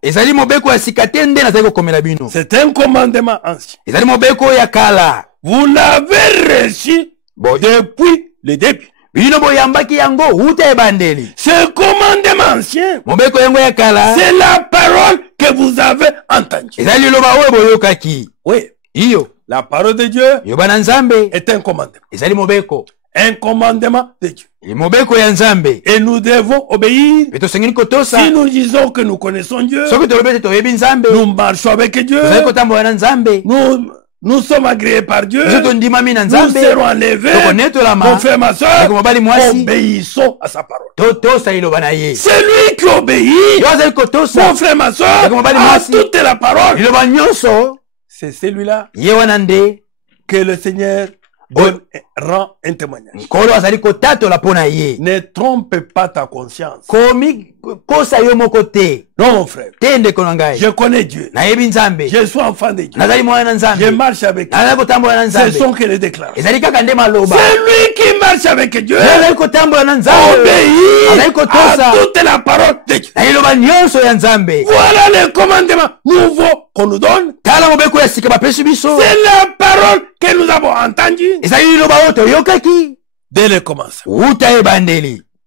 Ezali mobeko ya sikate nde nazali kokomela bino. C'est un commandement ancien. Ezali mobeko ya kala. Vous l'avez reçu depuis le début. Bino boyambaki yango uta ebandeli. Ce commandement ancien, mobeko yango ya kala, c'est la parole que vous avez entendue. Ezali loba oyo boyokaki. Oui. Iyo. La parole de Dieu Yobana Nzambe est un commandement. Ezali mobeko. Un commandement de Dieu. Mobeko ya Nzambe. Et nous devons obéir. Si nous disons que nous connaissons Dieu, nous marchons avec Dieu, nous sommes agréés par Dieu, nous serons enlevés. Mon frère, ma soeur, obéissons à sa parole. C'est lui qui obéit, mon frère, ma soeur, à toute la parole. C'est celui-là que le Seigneur rend un témoignage. Ne trompe pas ta conscience. Non mon frère, je connais Dieu, je suis enfant de Dieu, je marche avec Dieu. Ce sont que les déclarations. C'est lui qui marche avec Dieu, obéit à toute la parole de Dieu. Voilà le commandement nouveau qu'on nous donne. C'est la parole que nous avons entendue dès le commencement.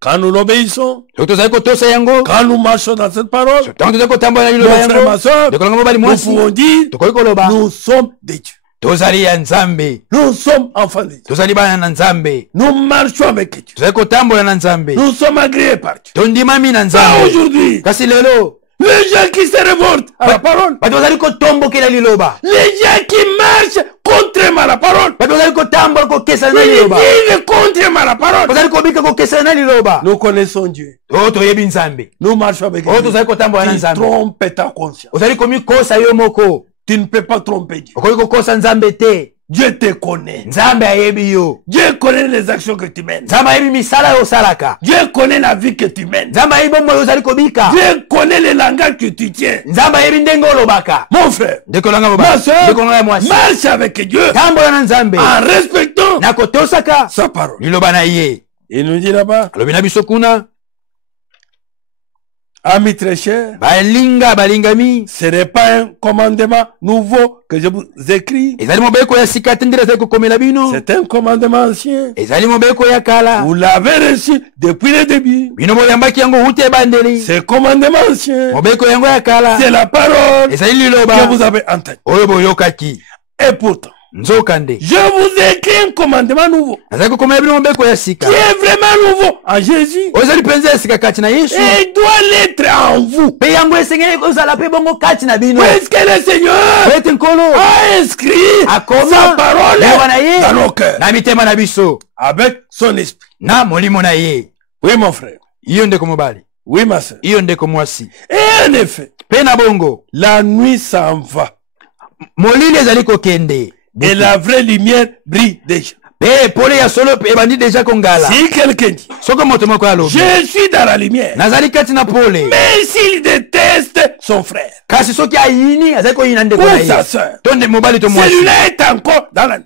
Quand nous l'obéissons, quand nous marchons dans cette parole, mon frère, ma soeur, nous pouvons dire, nous sommes des dieux. Nous sommes enfants de Dieu. Nous marchons avec Dieu. Nous sommes agréés par Dieu. Pas aujourd'hui. Les gens qui se révoltent à la parole. Les gens qui marchent contrairement à la parole. Ils vivent contrairement à la parole. Nous connaissons Dieu. Nous marchons avec Dieu. Tu trompes ta conscience. Tu ne peux pas tromper Dieu. Dieu te connaît. Nzambe ayebi yo. Dieu connaît les actions que tu mènes. Nzambe ayebi misala yo salaka. Dieu connaît la vie que tu mènes. Nzambe ayebi bombo yo zali kobika. Dieu connaît le langage que tu tiens. Nzambe ayebi ndenge olobaka. Mon frère, ma soeur, marche avec Dieu en respectant sa parole. Il nous dit là-bas, amis très chers, ce n'est pas un commandement nouveau que je vous écris. C'est un commandement ancien. Vous l'avez reçu depuis le début. Ce commandement ancien, c'est la parole que vous avez entendue. Et pourtant, je vous écris un commandement nouveau qui est vraiment nouveau en Jésus et doit l'être en vous. Puisque le Seigneur a inscrit sa parole dans nos cœurs avec son esprit. Oui, mon frère. Oui, ma soeur. Et en effet, la nuit s'en va. Et la vraie lumière brille déjà. Si quelqu'un dit, je suis dans la lumière, mais s'il déteste son frère ou sa soeur, celui-là est encore dans la nuit.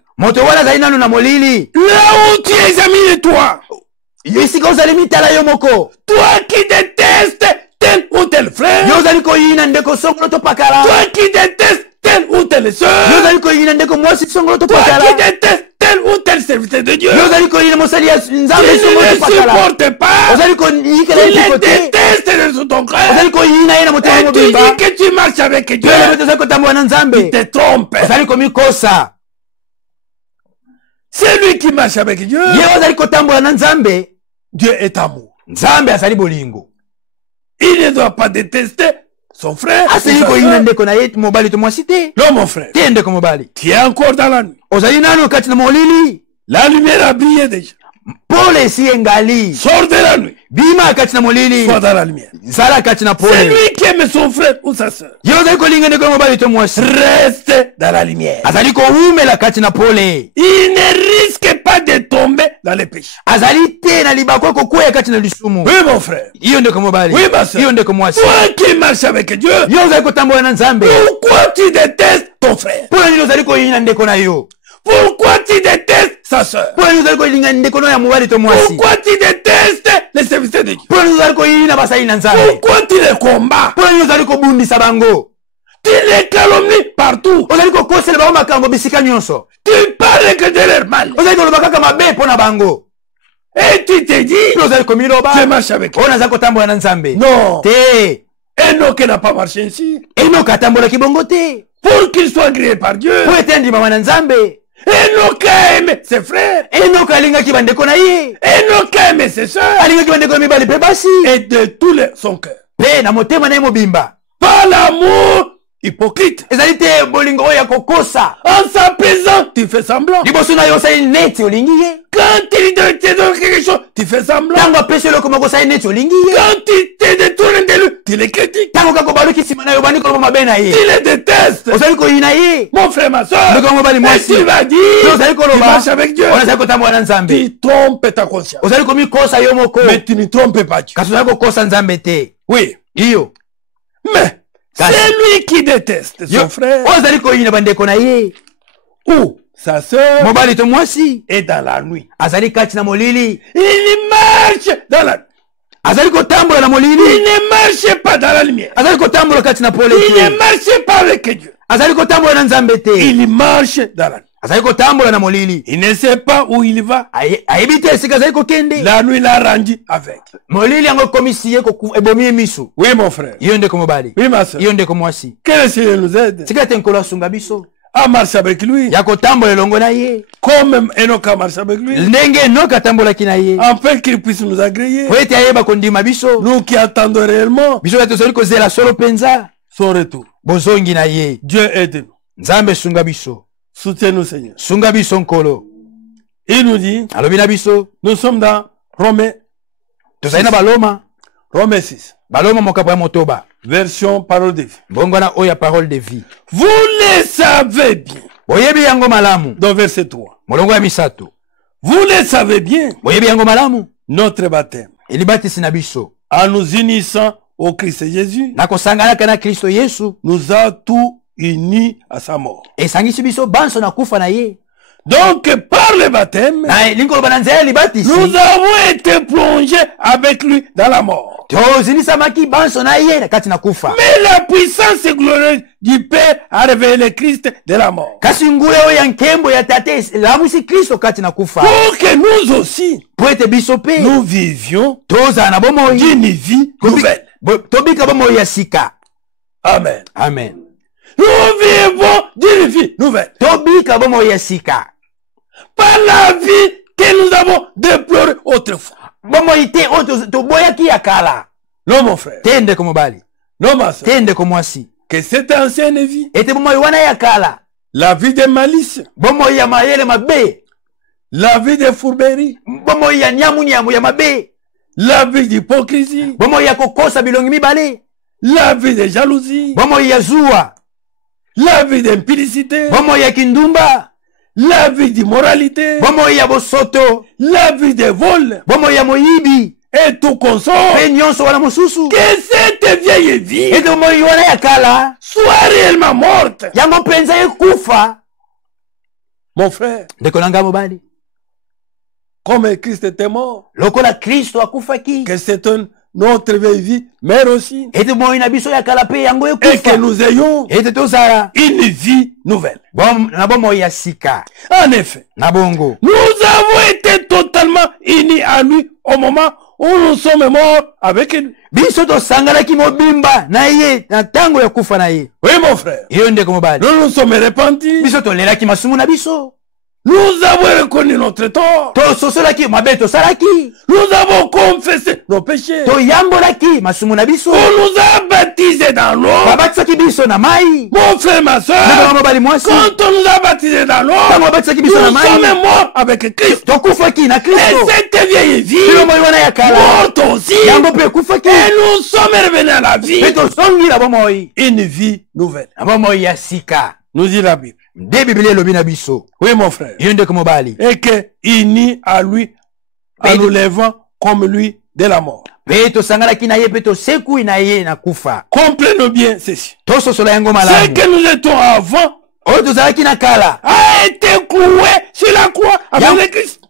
Là où tu examines toi, toi qui détestes tel ou tel frère, toi qui détestes tel ou tel soeur, toi qui déteste tel ou tel serviteur de Dieu, tu ne le supportes pas, tu le détestes de ton cœur, et tu dis que tu marches avec Dieu, il te trompe. Celui qui marche avec Dieu, Dieu est amour. Il ne doit pas détester son frère. Non, mon frère. Tu es encore dans la nuit. La lumière a brillé déjà. Sors de la nuit. Sois dans la lumière. C'est lui qui aime son frère ou sa soeur. Reste dans la lumière. Il ne risque pas de tomber dans les péchés. Oui, mon frère. Oui, ma soeur. Toi qui marches avec Dieu, pourquoi tu détestes ton frère? Pourquoi tu détestes sa soeur? Pourquoi tu détestes les serviteurs de Dieu? Pourquoi tu les combats? Tu les calomnies partout. Tu parles que de leur mal. Et tu te dis, je marche avec eux. Non. Enoch n'a pas marché ainsi. Pour qu'il soit agréé par Dieu. Enoch a aimé ses frères. Enoch a aimé ses soeurs. Et de tout son cœur. Pas l'amour hypocrite. En s'apaisant, tu fais semblant. Quand il te donne quelque chose, tu fais semblant. Quand tu te détournes de lui, tu les critiques. Tu les détestes. Mon frère, ma soeur, et tu vas dire, tu marches avec Dieu. Tu trompes ta conscience. Mais tu ne trompes pas Dieu. Oui. Mais celui qui déteste son frère ou sa soeur est dans la nuit. Il marche dans la nuit. Il ne marche pas dans la lumière. Il ne marche pas avec Dieu. Il marche dans la nuit. Il ne sait pas où il va. La nuit l'a rendu avec. Oui, mon frère. Oui, ma soeur. Que le Seigneur nous aide à marcher avec lui. Comme Enoch a marché avec lui. Afin qu'il puisse nous agréer. Nous qui attendons réellement son retour. Dieu aide-nous. Soutiens-nous, Seigneur. Il nous dit, nous sommes dans Romains 6. Version parole de vie. Vous le savez bien. Boyebi yango malamu. Dans verset 3. Molongo ya misatu. Vous le savez bien. Boyebi yango malamu. Notre baptême. Elibatisi na biso. En nous unissant au Christ Jésus. Na kosangana na Kristo Yesu. Nous a tout unis à sa mort. Esangisi biso banso na kufa na ye. Donc par le baptême, nous avons été plongés avec lui dans la mort. Mais la puissance glorieuse du Père a révélé le Christ de la mort. Pour que nous aussi, nous vivions d'une vie nouvelle. Amen. Amen. Nous vivons d'une vie nouvelle. Par la vie que nous avons déplorée autrefois. Non, mon frère. Non, ma soeur. Que cette ancienne vie, la vie de malice, la vie de fourberie, la vie d'hypocrisie, la vie de jalousie, la vie d'impudicité, la vie d'immoralité, la vie de vol, et tout consort, que cette vieille vie soit réellement morte. Mon frère, comme Christ était mort, que c'est notre vieille vie, mais aussi, et que nous ayons une vie nouvelle. En effet, nous avons été totalement unis à lui au moment où nous sommes morts avec lui. Oui, mon frère, nous nous sommes repentis. Nous avons reconnu notre tort. Nous avons confessé nos péchés. On nous a baptisés dans l'eau. Mon frère, ma soeur, quand on nous a baptisés dans l'eau, nous sommes morts avec Christ. Et cette vieille vie, morte aussi, et nous sommes revenus à la vie. Une vie nouvelle. Nous dit la Bible. Oui, mon frère. Et que unis à lui, en nous levant comme lui de la mort. Comprenons bien ceci. Ce que nous étions avant a été cloué sur la croix avec le Christ.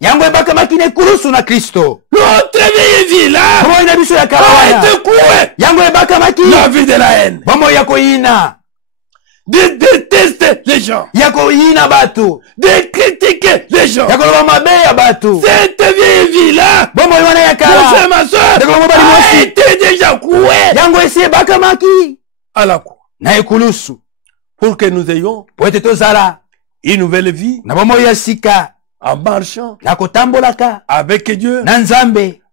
Notre vieille vie là a été cloué. La vie de la haine. De détester les gens, de critiquer les gens. Cette vieille vie là, mon frère, ma soeur, a été déjà couée à la croix. Pour que nous ayons une nouvelle vie en marchant avec Dieu,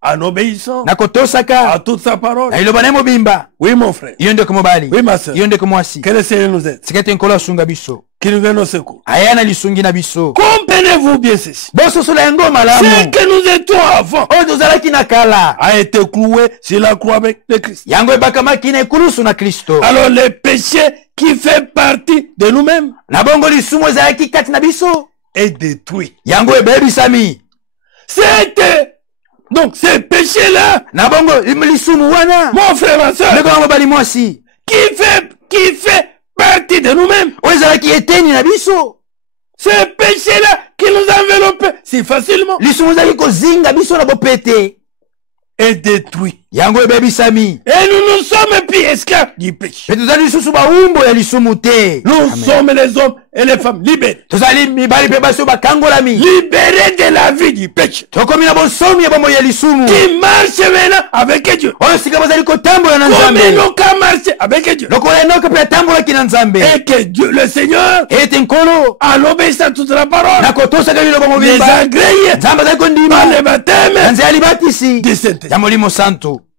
en obéissant à toute sa parole. Oui, mon frère. Oui, ma soeur. Que le Seigneur nous aide. Qu'il nous vienne au secours. Comprenez-vous bien ceci. Ce que nous étions avant a été cloué sur la croix avec le Christ. Alors le péché qui fait partie de nous-mêmes est détruit. C'était donc ce péché-là, mon frère, ma soeur, qui fait partie de nous-mêmes. Ce péché-là qui nous enveloppe si facilement est détruit. Et nous nous sommes plus esclaves du péché. Nous sommes les hommes et les femmes libérés. Libérés de la vie du péché. Qui marche maintenant avec Dieu. Comme nous qui marche avec Dieu. Et que Dieu, le Seigneur, en obéissant à toute la parole, les agréés par le baptême du Saint-Esprit.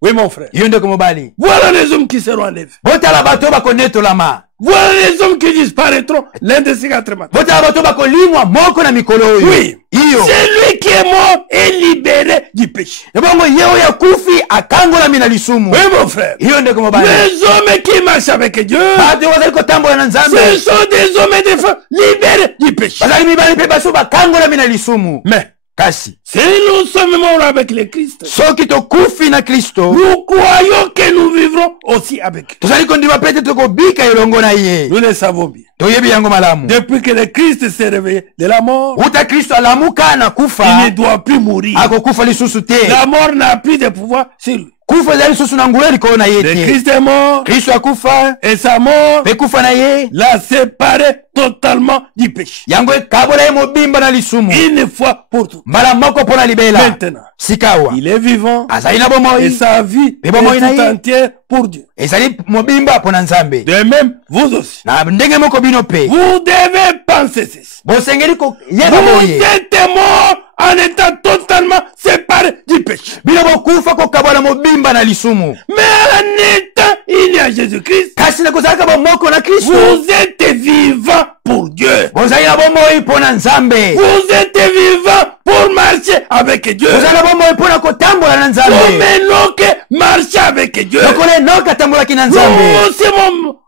Oui, mon frère. Iyo ndeko mobali. Voilà les hommes qui seront enlevés. Botala bato bakonetolama. Voilà les hommes qui disparaîtront l'un de ces 4 matins. Botala bato bakolimwa moko na mikolo oyo. Oui. C'est lui qui est mort et libéré du péché. Ebongo yeo ya kufi akangola mina lisumu. Oui, mon frère. Iyo ndeko mobali. Les hommes qui marchent avec Dieu, bato wazali kotambola na Nzambe, ce sont des hommes et des femmes libérés du péché. Bazali mibali pe baso bakangola mina lisumu. Mais kasi si nous sommes morts avec le Christ, soki tokufi na Kristo, nous croyons que nous vivrons aussi avec lui. Tozali kondima pete tokobika elongo na ye. Nous le savons bien. Toyebi yango malamu. Depuis que le Christ s'est réveillé de la mort, uta Kristo alamuka na kufa, il ne doit plus mourir. Akokufa lisusu te. La mort n'a plus de pouvoir sur lui. Kufa zali susu na nguleli kona yete. Le Christ est mort. Kristo akufa. Et sa mort pe kufa na ye l'a séparé totalement du péché. Yango kabola ye mobimba na lisumu. Une fois pour toutes. Mbala moko pona libela. Maintenant, sikawa. Il est vivant. Azali na bomoi. Et sa vie est tout entière pour Dieu. Ezali mobimba pona Nzambe. De même, vous aussi. Na ndenge moko bino pe. Vous devez penser ceci. Bosengeli ko yeba boye. boye. Vous êtes mort en étant totalement séparé du péché. Bino bokufa ko kabola mobimba na lisumu. Mais en étant il y a Jésus-Christ, kasi na kozalaka bomoko na Kristo, vous êtes vivant pour Dieu. Bozali na bomoi pona Nzambe. Vous êtes vivant pour marcher avec Dieu. Bozali na bomoi pona kotambola na Nzambe. Comme Enoch marcher avec Dieu. Lokole Enoch atambola ki na Nzambe. C'est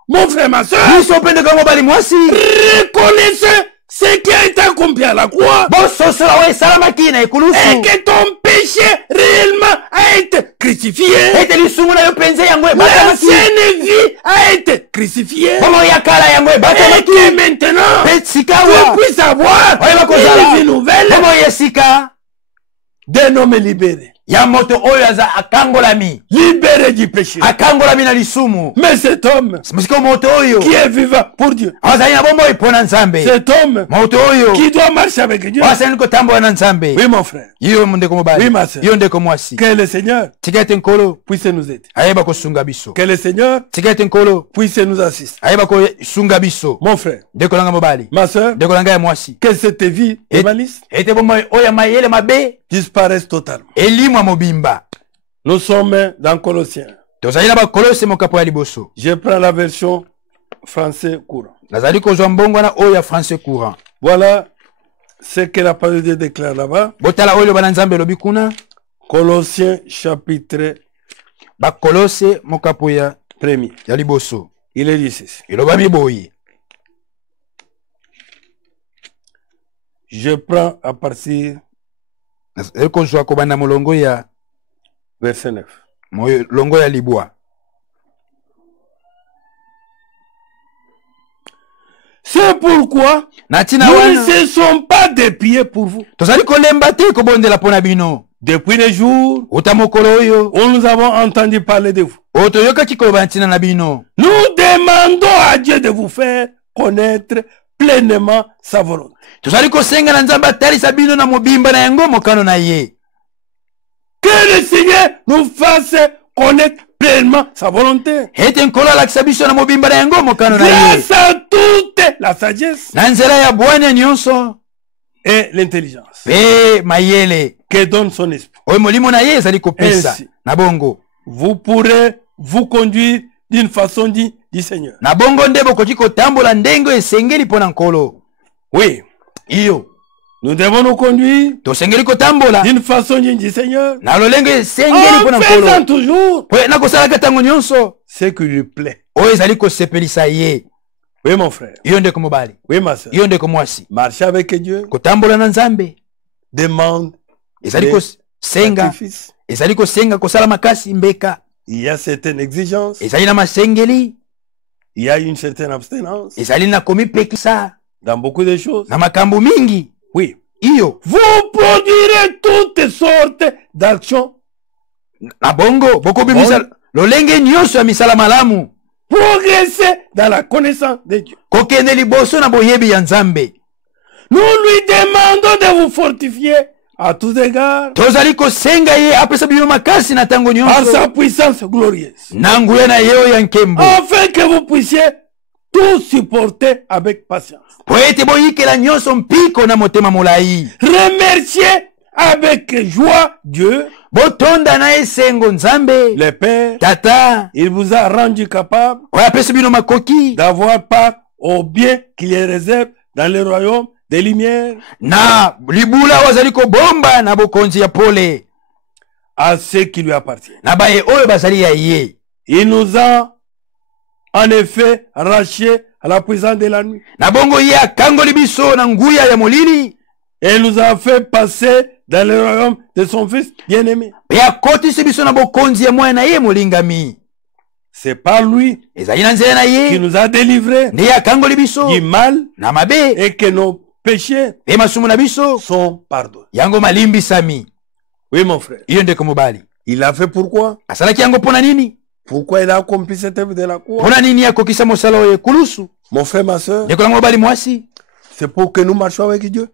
mon frère, ma soeur. Biso pende ko mobali mwasi. Reconnaissez ce qui a été accompli à la croix. Et que ton péché réellement a été crucifié. L'ancienne vie a été crucifiée. Et que maintenant, tu puisses avoir une vie nouvelle d'un homme libéré. Yamoto oyo aza akangolami, libéré du péché. Akangolami na lisumu. Mais cet homme qui est vivant pour Dieu, cet homme qui doit marcher avec Dieu, oui mon frère, oui ma soeur, que le Seigneur puisse nous aider, que le Seigneur puisse nous assister, mon frère, ma soeur, que cette vie évaniste disparaisse totalement. Nous sommes dans Colossiens. Je prends la version français courant. Voilà ce que la parole de Dieu déclare là-bas. Colossiens chapitre 1er. Il est dit ceci. Je prends à partir verset 9. C'est pourquoi nous ne cessons pas de prier pour vous. Depuis les jours où nous avons entendu parler de vous, nous demandons à Dieu de vous faire connaître pleinement sa volonté. Que le Seigneur nous fasse connaître pleinement sa volonté. Grâce à toute la sagesse et l'intelligence que donne son esprit. Ainsi, vous pourrez vous conduire d'une façon dit du Seigneur. Oui. Nous devons nous conduire d'une façon digne du Seigneur. En faisant toujours ce qui lui plaît. Oui, mon frère. Oui, ma soeur. Marcher avec Dieu demande sacrifice. Il y a certaines exigences. Il y a une certaine abstinence dans beaucoup de choses. Oui. Vous produirez toutes sortes d'actions. Progresser dans la connaissance de Dieu. Nous lui demandons de vous fortifier à tous égards par sa puissance glorieuse, afin que vous puissiez tout supporter avec patience. Remerciez avec joie Dieu botonda na esengo nzambe. Le Père, tata, il vous a rendu capable d'avoir part au bien qu'il y réserve dans le royaume des lumières. Na libula wazaliko bomba na bokonzi ya pole. À ceux qui lui appartiennent. Na bae oyo bazali ya ye. Il nous a en effet arraché à la puissance de la nuit. Na bongo ye akango libiso na nguya ya molili. Et il nous a fait passer dans le royaume de son fils bien-aimé. C'est par lui qui nous a délivrés du mal et que nos péchés sont pardonnés. Oui, mon frère. Il l'a fait pourquoi? Pourquoi il a accompli cette œuvre de la croix? Mon frère, ma soeur, c'est pour que nous marchions avec Dieu.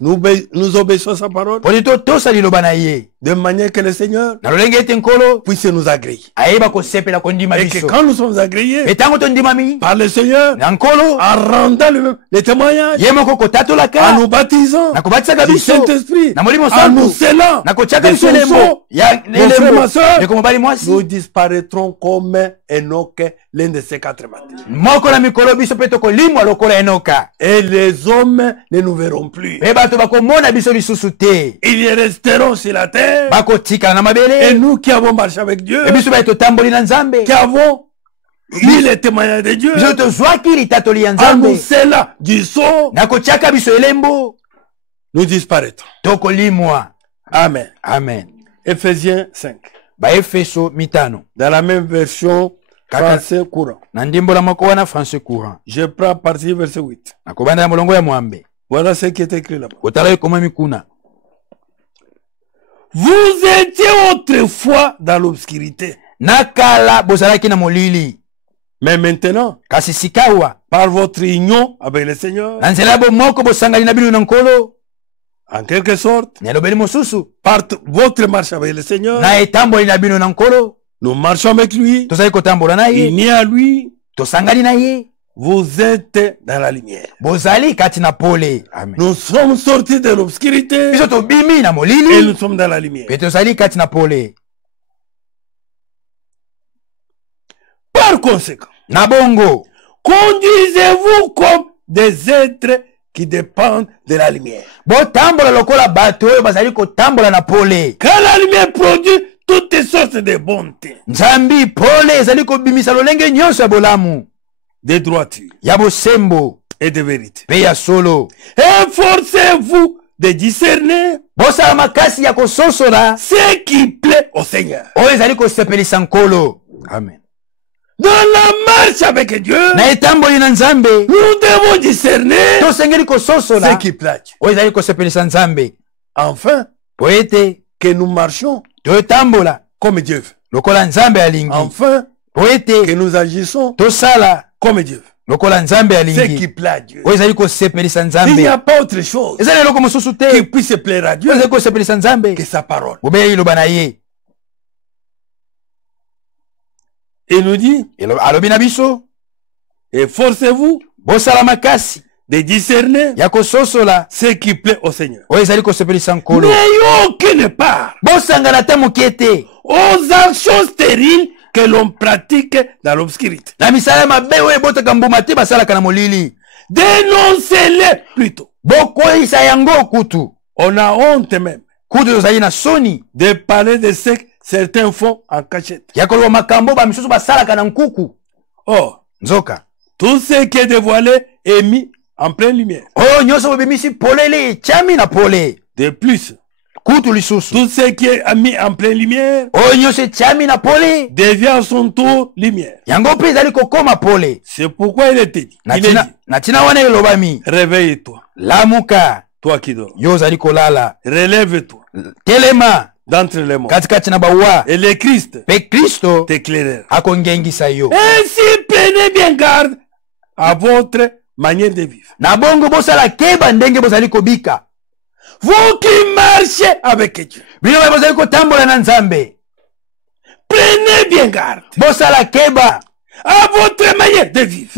Nous obéissons à sa parole. De manière que le Seigneur puisse nous agréer. Et que quand nous sommes agréés par le Seigneur, en rendant le témoignage, en nous baptisant du Saint-Esprit, en nous scellant de son sceau, mon frère, ma soeur, nous disparaîtrons comme Enoch, l'un de ces 4 matins. Et les hommes ne nous verront plus. Ils y resteront sur la terre. Et nous qui avons marché avec Dieu, qui avons eu les témoignages de Dieu, en nous scellant du sceau, nous disparaîtrons. Amen. Amen. Ephésiens 5. Dans la même version français courant. Je prends partie verset 8. Voilà ce qui est écrit là-bas. Vous étiez autrefois dans l'obscurité. Mais maintenant, par votre union avec le Seigneur, en quelque sorte, par votre marche avec le Seigneur, nous marchons avec lui, il n'y a lui, vous êtes dans la lumière. Nous sommes sortis de l'obscurité et nous sommes dans la lumière. Par conséquent, conduisez-vous comme des êtres qui dépendent de la lumière. Car la lumière produit toutes sortes de bonté, de droiture et de vérité. Efforcez-vous de discerner ce qui plaît au Seigneur. Amen. Dans la marche avec Dieu, nous devons discerner ce qui plaît à Dieu. Enfin, que nous marchions comme Dieu veut. Enfin, que nous agissons comme Dieu veut. Ce qui plaît à Dieu. Il n'y a pas autre chose qui puisse plaire à Dieu que sa parole. Il nous dit, efforcez-vous de discerner ce qui plaît au Seigneur. N'ayons aucune part aux actions stériles que l'on pratique dans l'obscurité. Dénoncez-les plutôt. On a honte même de parler de ce que certains font en cachette. Or, tout ce qui est dévoilé est mis en pleine lumière. De plus, tout ce qui est mis en pleine lumière devient à son tour lumière. C'est pourquoi il était dit, réveille-toi, toi qui dors, relève-toi d'entre les morts, et le Christ t'éclairera. Ainsi, prenez bien garde à votre manière de vivre. Vous qui marchez avec Dieu, prenez bien garde à votre manière de vivre.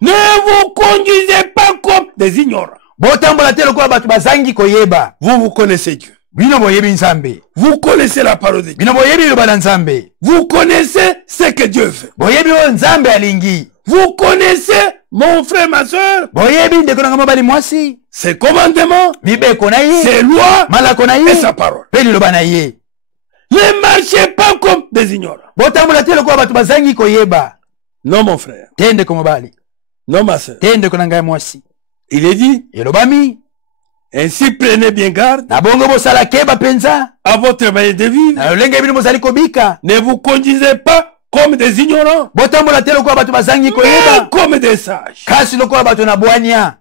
Ne vous conduisez pas comme des ignorants. botambola te lokola bato bazangi koyeba. Vous connaissez Dieu. Bino boyebi nzambe. Vous connaissez la parole de Dieu. Bino boyebi liloba na nzambe. Vous connaissez ce que Dieu fait. Boyebi o nzambe alingi. Vous connaissez, mon frère, ma soeur, boyebi ndeko na mobali mwasi. Ses commandements, mibeko na ye, ses lois, malako na ye, et sa parole. Pe liloba na ye. Ne marchez pas comme des ignorants. Botambola te lokola bato bazangi koyeba. Non, mon frère. Te ndeko mobali. Non, ma soeur. Te ndeko na ngai mwasi. Il est dit, elobami, ainsi prenez bien garde na bongo bosala keba penza à votre manière de vivre. Na lolenge bino bozali kobika. Ne vous conduisez pas comme des ignorants, botambola te lokola bato bazangi koyeba, comme des sages. Kasi lokola bato na bwania.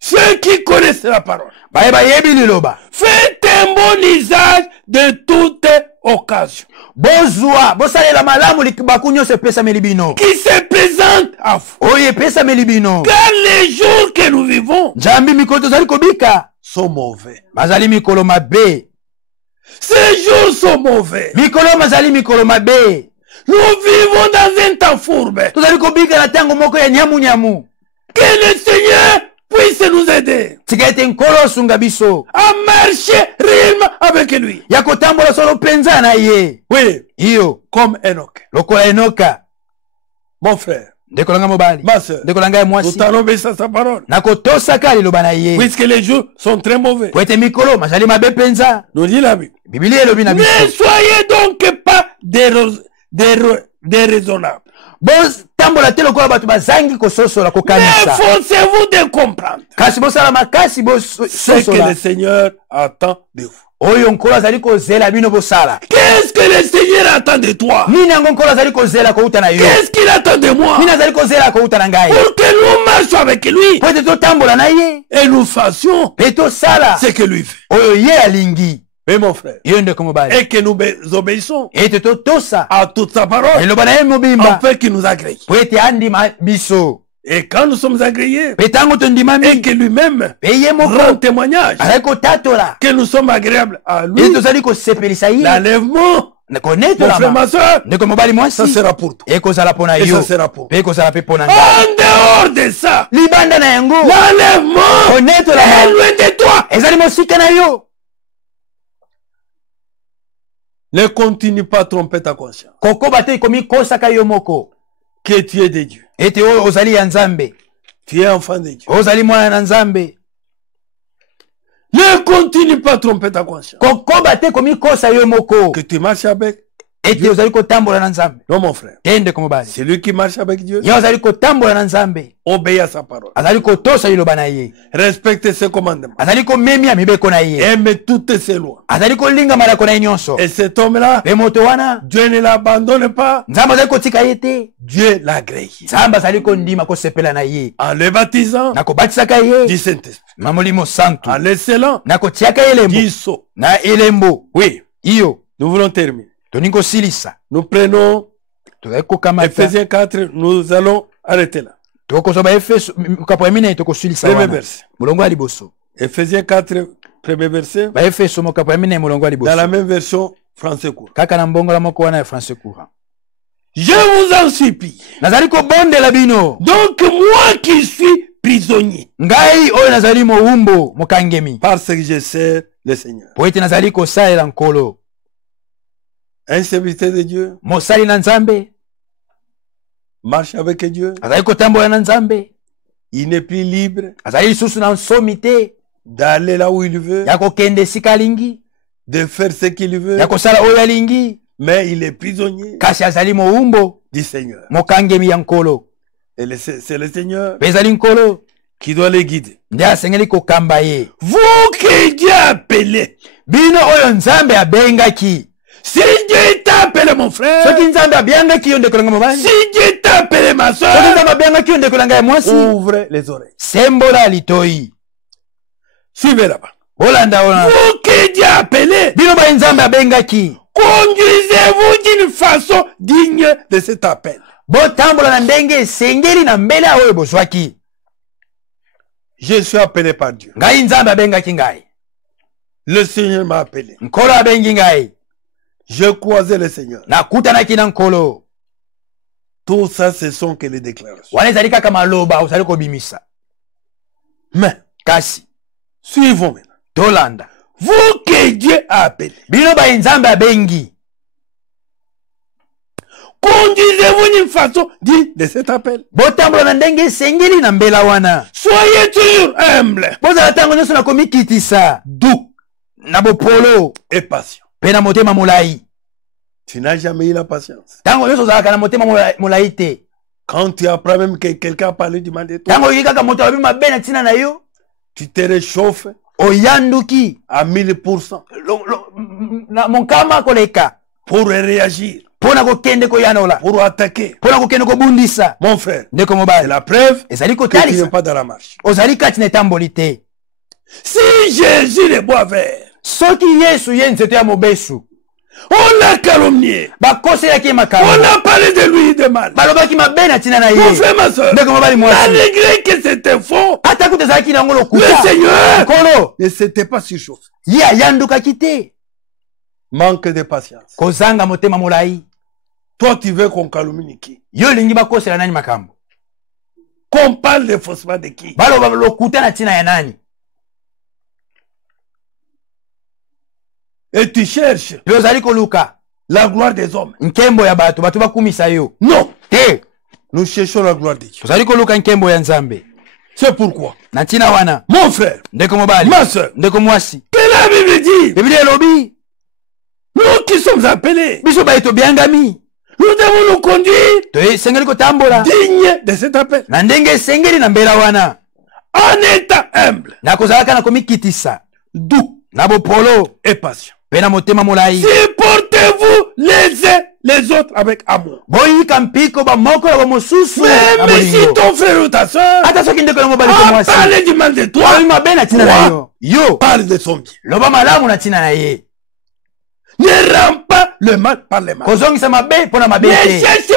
Ceux qui connaissent la parole, bayeba yebi liloba. Faites un bon usage de toute occasion. Bozwa, bosalela malamu libakunyo se pesa melibino. Qui se présente à vous. Oye pesa melibino. Car les jours que nous vivons, Jambi mikoto zali kobika, sont mauvais. Mazali mikolo mabe. Ces jours sont mauvais. Mikolo mazali mikolo mabe. Nous vivons dans un temps fourbe. Tozali kobika na tango moko ya nyamu nyamu. Que le Seigneur puisse nous aider à marcher réellement avec lui. Oui, Iyo. Comme Enoch. Enoka. Mon frère, ma soeur, nous t'allons obéir à sa parole. Puisque les jours sont très mauvais. Nous dit la Bible. Ne soyez donc pas déraisonnables. Mais forcez-vous de comprendre ce que le Seigneur attend de vous. Qu'est-ce que le Seigneur attend de toi? Qu'est-ce qu'il attend de moi? Pour que nous marchions avec lui et nous fassions ce que lui fait. Mais mon frère, et que nous obéissons à toute sa parole, afin qu'il nous agrée. Et quand nous sommes agréés, et que lui-même rend témoignage que nous sommes agréables à lui, l'enlèvement, mon frère, ma soeur, ça sera pour toi. Et ça sera pour toi. En dehors de ça, l'enlèvement est loin de toi. Ne continue pas à tromper ta conscience. Que tu es de Dieu. Tu es enfant de Dieu. Ne continue pas à tromper ta conscience. Que tu marches avec Dieu. Non, mon frère. C'est lui qui marche avec Dieu. Obéis à sa parole. Respecte ses commandements. Aime toutes ses lois. Et cet homme-là, Dieu ne l'abandonne pas. Dieu l'agrée. En le baptisant du Saint-Esprit. En le scellant du sceau. Oui. Nous voulons terminer. Nous prenons Ephésiens 4, nous allons arrêter là. Premier verset. Ephésiens 4, premier verset. Dans la même version français court. Je vous en supplie. Donc moi qui suis prisonnier, parce que je sais le Seigneur. Un serviteur de Dieu marche avec Dieu. Il n'est plus libre d'aller là où il veut, de faire ce qu'il veut, mais il est prisonnier du Seigneur. Et c'est le Seigneur qui doit les guider. Vous que Dieu a appelé, si Dieu t'a appelé mon frère, si Dieu t'a appelé ma soeur, ouvre les oreilles. Suivez là-bas. Vous que Dieu a appelé, conduisez-vous d'une façon digne de cet appel. Je suis appelé par Dieu. Le Seigneur m'a appelé. Je croisais le Seigneur. Tout ça, ce sont que les déclarations. Mais, kasi, suivons maintenant. tolanda. Vous que Dieu a appelé. Bino ba nzambe abengi. Conduisez-vous d'une façon digne de cet appel. Botambola na ndenge sengeli na mbela wana. Soyez toujours humble. Bozala tango nyonso na komikitisa. Doux. Na bopolo. Et patient. Pe na motema molai. Tu n'as jamais eu la patience. Tango nyonso ozalaka na motema molai te. Quand tu apprends même que quelqu'un a parlé du mal de toi. Tango yika moto abi mabe na tina na yo. Tu te réchauffes. Oyanduki. À 1000%. Mon kama koleka. Pour réagir. Pour attaquer. Mon frère, c'est la preuve que tu n'es pas dans la marche. Si Jésus est bois vert, on l'a calomnié. On a parlé de lui de mal. Mon frère, ma soeur, malgré que c'était faux, le Seigneur ne s'était pas sur chose. Manque de patience. Toi, tu veux qu'on calomnie qui? Qu'on parle de faussement de qui? Et tu cherches la gloire des hommes. Non. Nous cherchons la gloire de Dieu. C'est pourquoi, mon frère, ma soeur, que la Bible dit, nous qui sommes appelés, nous devons nous conduire digne de cet appel. En étant humble, doux et patient. Supportez-vous les uns les autres avec amour. Même si ton frère ou ta soeur a parlé du mal de toi, parle de son bien. Ne rends pas le mal par les mal. Ne cherche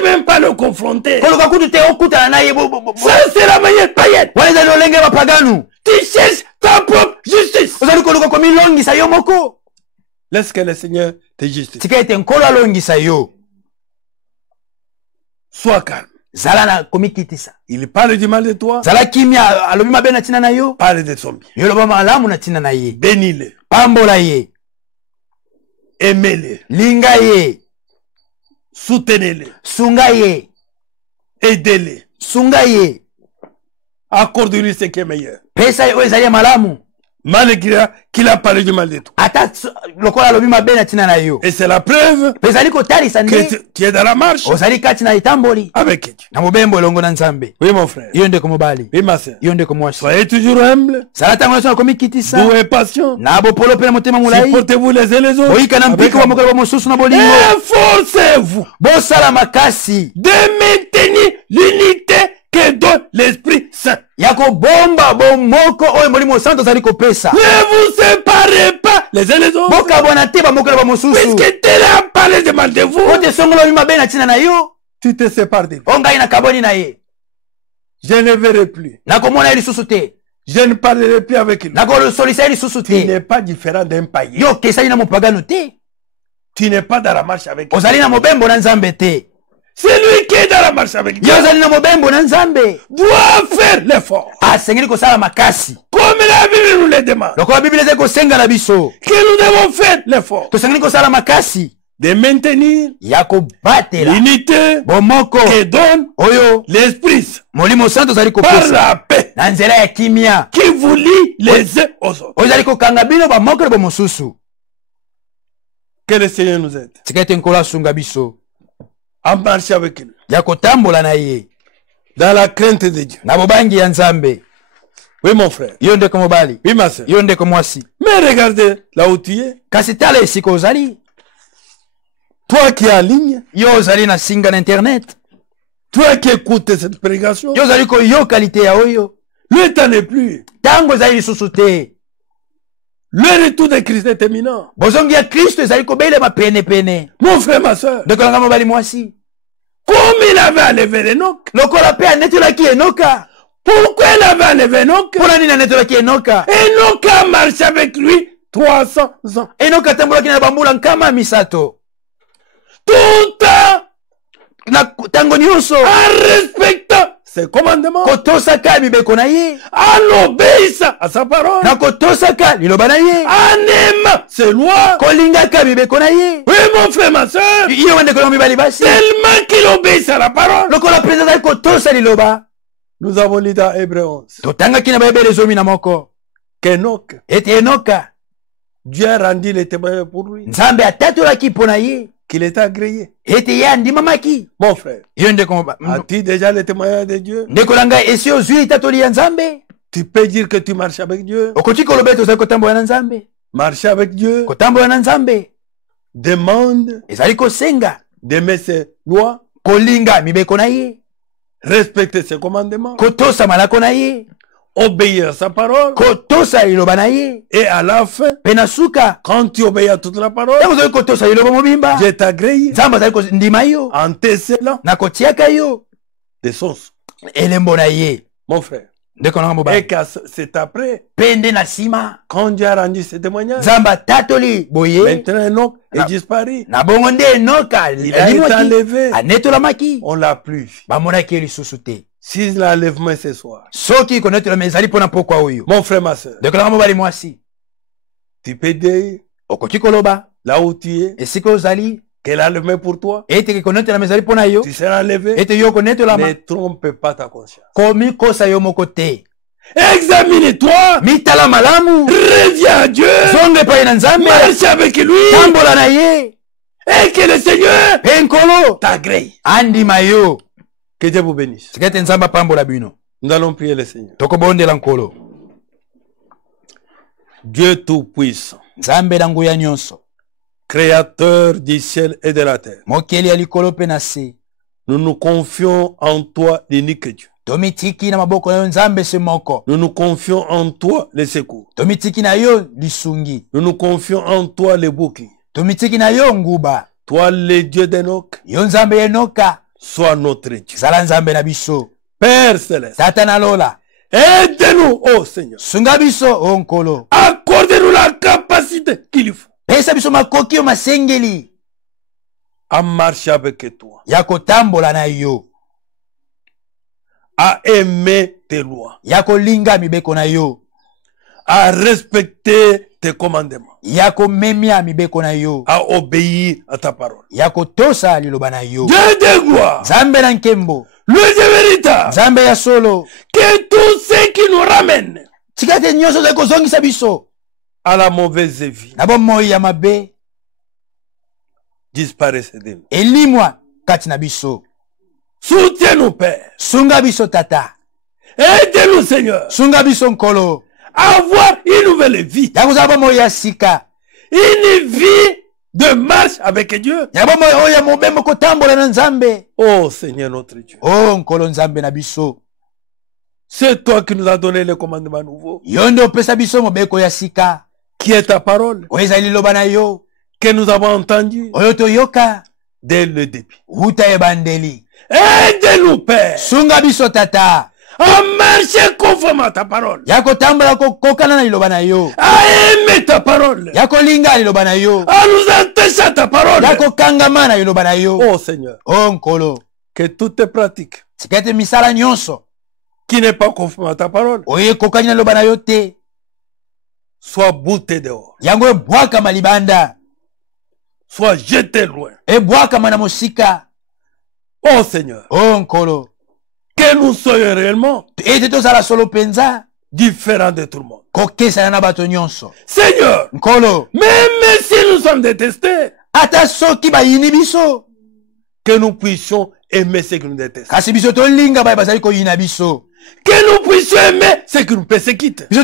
même pas à le confronter. Ça, c'est la manière païenne. Tu cherches ta propre justice. Laisse que le Seigneur te justifie. Sois calme. Il parle du mal de toi. Parle de son bien. Bénis-le. Aimez-les. Lingaye. Soutenez-les. Sungaye. Aidez-les. Sungaye. Accorde-lui ce qui est meilleur. Pesa ezali malamu. Malgré qu'il a parlé du mal de toi. Et c'est la preuve que tu es dans la marche avec Dieu. Oui, mon frère. Oui, ma soeur. Soyez toujours humble. Doux et patient. Supportez-vous les uns les autres. Efforcez-vous de maintenir l'unité que donne l'Esprit Saint. Ne vous séparez pas les uns les autres. Puisque tu as parlé de mal de vous, tu te sépares de lui. Je ne verrai plus. Je ne parlerai plus avec lui. Tu n'es pas différent d'un païen. Tu n'es pas dans la marche avec lui. Celui qui est dans la marche avec Dieu doit faire l'effort. Comme la Bible nous le demande. Que nous devons faire l'effort de maintenir l'unité que donne l'Esprit par la paix qui vous lie les uns aux autres. Que le Seigneur nous aide à marcher avec lui dans la crainte de Dieu. Oui, mon frère. Oui, ma soeur. Mais regardez là où tu es. Toi qui es en ligne. Toi qui écoutes cette prédication. Le temps n'est plus. Le retour de Christ est imminent. Mon frère, ma soeur. Comme il avait enlevé Enoch. Pourquoi il avait enlevé Enoch? Enoch a marché avec lui 300 ans. Tout en respectant ses commandements. Kotosaka mibeko na ye. En obéissant à sa parole. Na kotosaka liloba na ye. En aimant ses lois. Kolingaka mibeko na ye. Oui, mon frère, ma soeur. Ye wande ko mibali basi. Tellement qu'il obéit à la parole. Lokola président kotosa liloba. Nous avons lu dans Hébreux 11. Totanga kina Bible zomi na moko. Qu'Enoch. Et Enoka. Dieu a rendu les témoignages pour lui. Nzambe atatola ki pona ye. Qu'il était agréé. Et yandi mamaki. Mon frère. Yonde komba. As-tu déjà les témoignages de Dieu? Ndekolanga esi ozui tatoli ya Nzambe. Tu peux dire que tu marches avec Dieu. Okoti kolobeto za kotambo na Nzambe. Marcher avec Dieu. Kotambo na Nzambe. Demande. Ezali kosenga. D'aimer ses lois. Kolinga mibeko na ye. Respecter ses commandements. Kotosa malako na ye. Obéir à sa parole. Kotosa liloba na ye. Et à la fin, penasuka, quand tu obéis à toute la parole, kotosa liloba mobimba, Dieu t'agrée. Nzambe azali kondima yo. En t'excellant. Na kotiaka yo. Des sauces. Elembo na ye. Mon frère. Et c'est après, pende na sima, quand Dieu a rendu ses témoignages, Nzamba tatoli boye. Maintenant Enoch est disparu. Na bongonde Enoka, il a été enlevé. Anetola maki. On l'a plus vu. Bamonaki lisusu te. Si l'enlèvement ce soir. Soki connaître la mezali pona pokwa oyo. Mon frère, ma soeur. Dekola mobali mwasi. Tu peux dire. Okoti koloba. Là où tu es. Et si ko zali. Qu'elle a enlevé pour toi. Et te connaître la mezali pona yo. Tu seras enlevé. Et te yo connaître la main. Ne trompe pas ta conscience. Komi kosa yo mokote. Examine-toi. Mitala malamu. Reviens à Dieu. Zonde pa ina Nzambe. Marche avec lui. Tambola na ye. Et que le Seigneur Penkolo t'agrée. Andi mayo. Que Dieu vous bénisse. Nous allons prier le Seigneur. Dieu tout-puissant, créateur du ciel et de la terre, nous nous confions en toi, l'unique Dieu. Nous nous confions en toi, le secours. Nous nous confions en toi, le bouclier. Toi, le Dieu d'Enoch, sois notre Dieu. Père céleste, aide-nous, oh Seigneur. Accorde-nous la capacité qu'il faut à marcher avec toi, à aimer tes lois, à respecter tes commandements, à obéir à ta parole. Dieu de gloire, le Dieu véritable, que tout ce qui nous ramène à la mauvaise vie disparaisse de nous. Soutiens-nous, Père. Aide-nous, Seigneur, à avoir une nouvelle vie. Une vie de marche avec Dieu. Oh Seigneur notre Dieu. C'est toi qui nous as donné le commandement nouveau. Qui est ta parole. Que nous avons entendu dès le début. Aide-nous, Père, à marcher conforme à ta parole, à aimer ta parole, à nous attacher à ta parole. Oh Seigneur, que toutes tes pratiques qui n'est pas conforme à ta parole soient boutées dehors, soient jetées loin. Oh Seigneur, que nous soyons réellement différents de tout le monde. Seigneur, même si nous sommes détestés, que nous puissions aimer ceux qui nous détestent. Que nous puissions aimer ceux qui nous persécutent. Que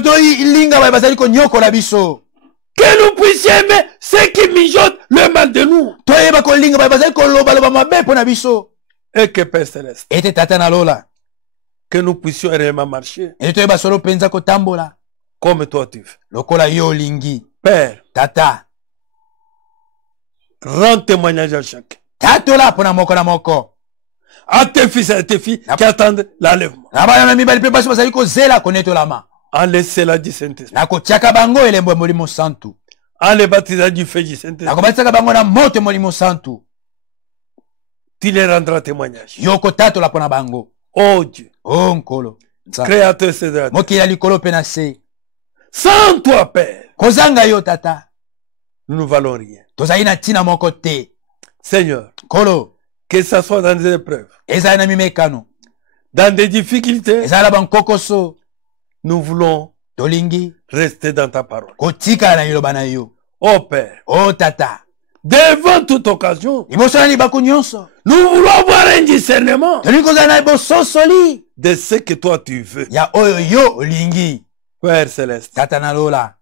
nous puissions aimer ceux qui mijotent le mal de nous. Et que Père Céleste, que nous puissions réellement marcher comme toi tu fais. Père, rends témoignage à chacun. À tes fils et à tes filles qui attendent l'enlèvement. En les scellants du Saint-Esprit. En les baptisant du feu du Saint-Esprit. Tu les rendras témoignage. Oh Dieu. Oh nkolo. Créateur c'est de mokili likolo penase. Sans toi, Père, kozanga yo tata, nous ne valons rien. tozali na tina moko te. Seigneur, Kolo, que ça soit dans des épreuves, ezali na mimekano, dans des difficultés, ezali na bankokoso, nous voulons tolingi rester dans ta parole. kotika na liloba na yo. Oh Père, oh tata, devant toute occasion, liboso na libaku nyonso, nous voulons avoir un discernement tolingi kozala na liboso soli de ce que toi tu veux. ya oyo yo olingi. Père Céleste, Tata na lola,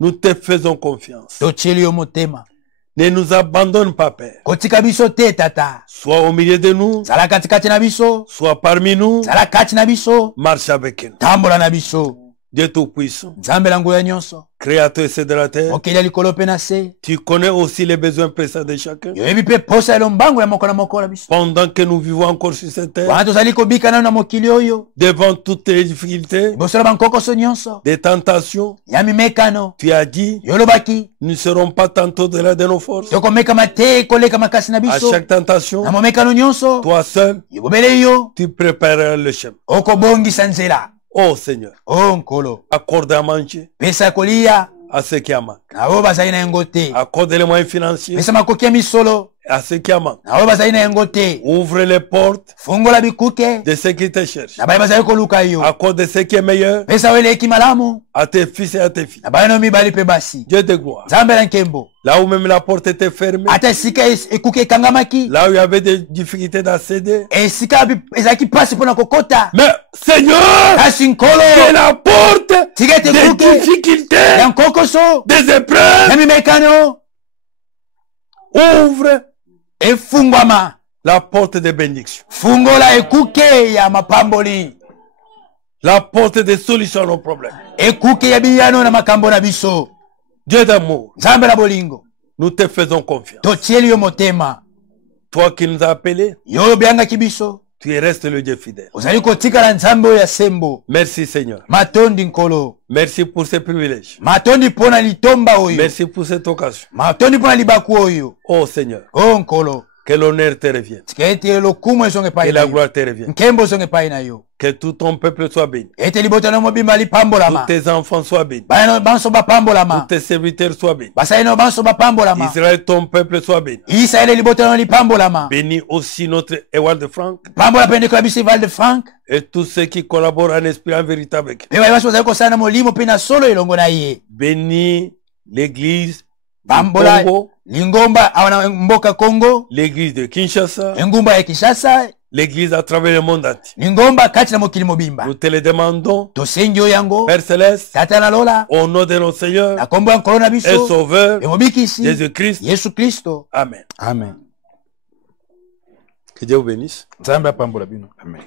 nous te faisons confiance. tocheli yo motema. Ne nous abandonne pas, Père. Kotika biso te tata, Sois au milieu de nous, zala katikati na biso, sois parmi nous, zala kati na biso, marche avec nous. tambola na biso. Dieu Tout-Puissant, Nzambe la nguya nyonso, Créateur c'est de la terre, mokili ya likolo pe na se, tu connais aussi les besoins pressants de chacun. yoyebi pe posa ya lombango ya moko na moko na biso. Pendant que nous vivons encore sur cette terre, Wana tozali kobika nano na mokili oyo, devant toutes les difficultés, liboso na bankokoso nyonso, des tentations, ya mimekano, tu as dit, yolobaki, nous ne serons pas tantôt de là de nos forces. tokomekama te koleka makasi na À biso, chaque tentation, na momekano nyonso, toi seul, yobobele yo, tu prépares le chemin. okobongisa nzela. Oh Seigneur, Oh nkolo, accorde à manger pesa kolia, à ceux qui amènent. na oyo bazali na yango te. Accorde les moyens financiers Pesa makoki ya misolo, à ceux qui amènent. na oyo bazali na yango te. Ouvre les portes Fungola bikuke, de ceux qui te cherchent. na bali bazali koluka yo. Accorde ce qui est meilleur Pesa oyo eleki malamu, à tes fils et à tes filles. na bali no mibali pe basi. Dieu de gloire. Nzambe na nkembo, Là où même la porte était fermée, ata esika ekuke ekangamaki, là où il y avait des difficultés d'accéder. esika ezalaki pasi mpona kokota. Mais Seigneur, Kasi nkolo, que la porte tika ete des ekuke difficultés, ya nkokoso, des épreuves, ya mimekano, ouvre efungwama. la porte de bénédiction, Fungola ekuke ya mapamboli, la porte de solution à nos problèmes. ekuke ya biyano na makambo na biso. Dieu d'amour, Nzambe na bolingo, nous te faisons confiance. totieli yo motema. Toi qui nous as appelés, Yo obyangaki biso, tu restes le Dieu fidèle. ozali kotikala nzambe oyo ya sembo. Merci Seigneur. Matondi nkolo, Merci pour ces privilèges. matondi mpona litomba oyo, Merci pour cette occasion. matondi mpona libaku oyo. Oh Seigneur, Oh nkolo, que l'honneur te revienne. tika ete lokumu ezonga Que epai na la yo, gloire te revienne. nkembo ezonga epai na yo, Que tout ton peuple soit béni. ete libotano mobimba Tous lipambolama, tes enfants soient bénis. bana banso Tous bapambolama, tes serviteurs soient bénis. basalino banso bapambolama, Israël, ton peuple soit béni. Israele libotano lipambolama, Bénis aussi notre Ewald de Franck pambola pene kola biso Val de Frank, et tous ceux qui collaborent en esprit en vérité avec lui. pe bali baso bazali kosala na molimo mpe na solo elongo na ye. Bénis l'église du Pambola Congo, lingomba awa na mboka Congo, l'église de Kinshasa, engumba ya Kinshasa, l'église à travers le monde entier. lingomba kati na mokili mobimba. Nous te le demandons, Tosengi yo yango, Père Céleste, tata na lola, au nom de notre Seigneur na kombo ya nkolo na et biso, Sauveur, emobikisi, Jésus-Christ. Yesu Kristo. Amen. Amen. Que Dieu vous bénisse. Nzambe apambola bino. Amen.